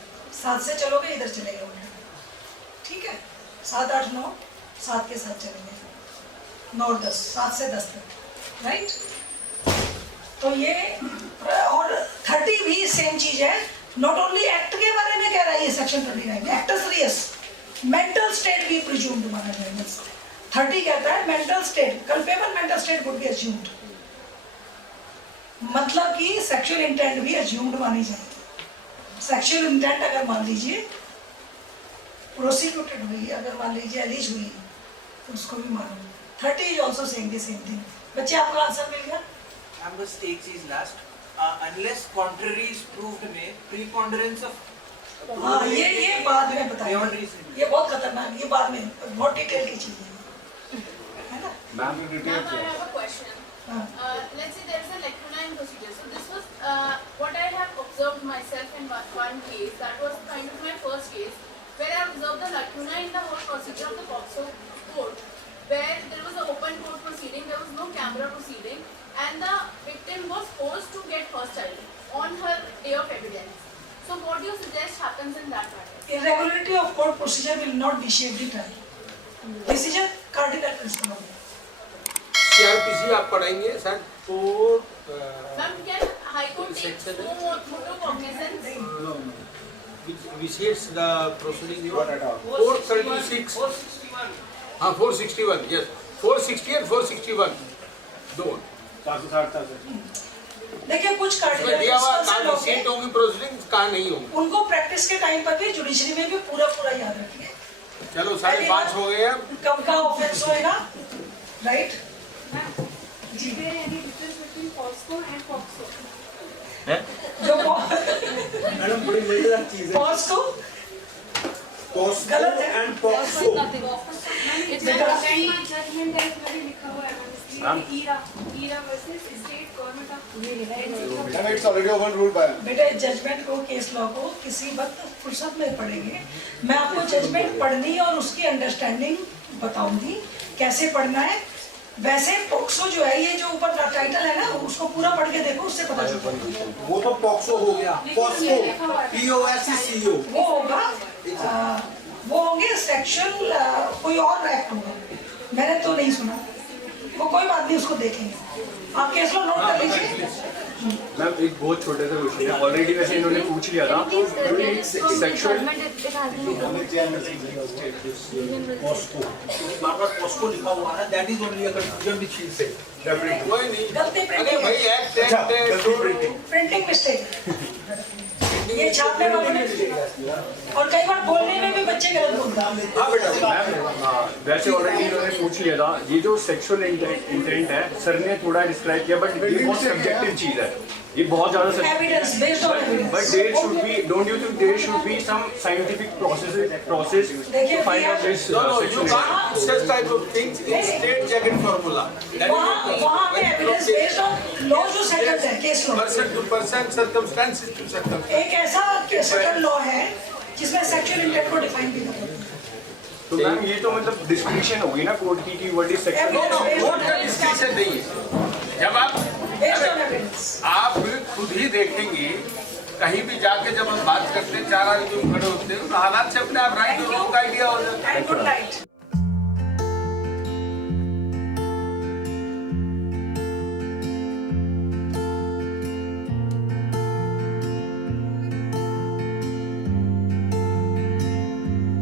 7 से चलोगे इधर चलेगा उल्टा, ठीक है। 7, 8, 9 7 के साथ चलेंगे, 9, 10 7 से 10 तक राइट। तो ये और 30 भी सेम चीज है। नॉट ओनली एक्ट के बारे में कह रहा है ये सेक्शन 29 में, एक्ट सीरियस मेंटल स्टेट भी प्रिज्यूम्ड माना जाएगा। 30 कहता है mental state, culpable mental state would be assumed, मतलब कि सेक्सुअल इंटेंट भी अज्यूम्ड मानी जाएगी। सेक्सुअल इंटेंट अगर मान लीजिए प्रोसिक्यूटेड हुई, अगर मान लीजिए एलिज हुई, तो उसको भी मानो। 30 is also saying the same thing. बच्चे आपका आंसर मिल गया? I'm bus एक चीज last, unless contrary is proved में preponderance of हाँ ये बाद में बताएंगे, ये बहुत खतरनाक, ये बाद में बहुत डिटेल की चीज है ना। ma'am in detail. Ma'am, I have a question. Let's say there is a lecternine procedure. So this was what I have observed myself in one case. That was kind of my first case where I observed the lacuna in the whole procedure of the POCSO court, where there was an open court proceeding, there was no camera proceeding, and the victim was forced to get hostile on her day of evidence. So what do you suggest happens in that matter? Irregularity of court procedure will not vitiate the trial. This is a cardinal principle of law. CrPC आप पढ़ाएंगे sir तो Ma'am, can High Court take motu cognizance? vitiates the proceeding. Not at all. 436. 461. हाँ 461 yes 460 and 461 दो 460 देखिए कुछ उसमें कार्डियल दिया हुआ प्रिंसिपल कहाँ लोग सीट हैं, होंगी प्रोसीडिंग, कहाँ नहीं होंगी। उनको प्रैक्टिस के टाइम पर भी जुडिशरी में भी पूरा पूरा याद रखिए। चलो 5:30 हो गए अब। कब का ऑफेंस होएगा, right? Is there any difference between POSCO and POCSO? जो मैडम बड़ी मजेदार चीज है। POSCO पॉस्को गलत है। And POCSO. It's my judgment है, इसमें भी लिखा हुआ है ma'am, ERA versus State Government of India। Madam, it's already overruled by. बेटा जजमेंट को, केस लॉ को किसी वक्त फुर्सत में पढ़ेंगे। मैं आपको जजमेंट पढ़नी और उसकी अंडरस्टैंडिंग बताऊंगी कैसे पढ़ना है। वैसे पॉक्सो जो है, ये जो ऊपर का टाइटल है ना, उसको पूरा पढ़ के देखो, उससे पता चलता है। वो तो पॉक्सो हो गया। पॉस्को POSCO वो होगा वो होंगे सेक्शुअल कोई और एक्ट होगा, मैंने तो नहीं सुना। वो कोई बात नहीं, उसको देखेंगे। आप केस लॉ नोट कर लीजिए। मैम एक बहुत छोटा सा क्वेश्चन है, ऑलरेडी वैसे इन्होंने पूछ लिया था। सेक्सुअल पॉस्को, पॉस्को लिखा हुआ है, that is only a confusion which he said. कोई नहीं, गलती अरे प्रिंटिंग भाई है, एक्ट प्रिंटिंग मिस्टेक। ये छापने वालों ने, और कई बार बोलने में भी बच्चे गलत बोलते हैं। हाँ बेटा मैम, वैसे ऑलरेडी इन्होंने पूछ लिया था। ये जो सेक्सुअल इंटेंट है, सर ने थोड़ा डिस्क्राइब किया, बट ये बहुत सब्जेक्टिव चीज है, ये बहुत ज्यादा evidence based on evidence. But there should be, don't you think there should be some scientific process to find out this No, you sexual can't put such type of things in state jacket formula. That वहाँ हमें evidence based on law जो settled है, case law. person to person, circumstances to circumstances. एक ऐसा settle law है जिसमें sexual intent को define भी करता है। तो मैम ये तो मतलब डिस्क्रिप्शन होगी ना कोर्ट की कि what is sexual. No, no, court का डिस्कशन नहीं है। जब बेस्ड ऑन एविडेंस। आप खुद ही देखेंगे, कहीं भी जाके जब हम बात करते हैं, 4 आदमी खड़े होते हैं, तो हालात से अपने आप राइट और रॉन्ग आइडिया हो जाता है। And good night.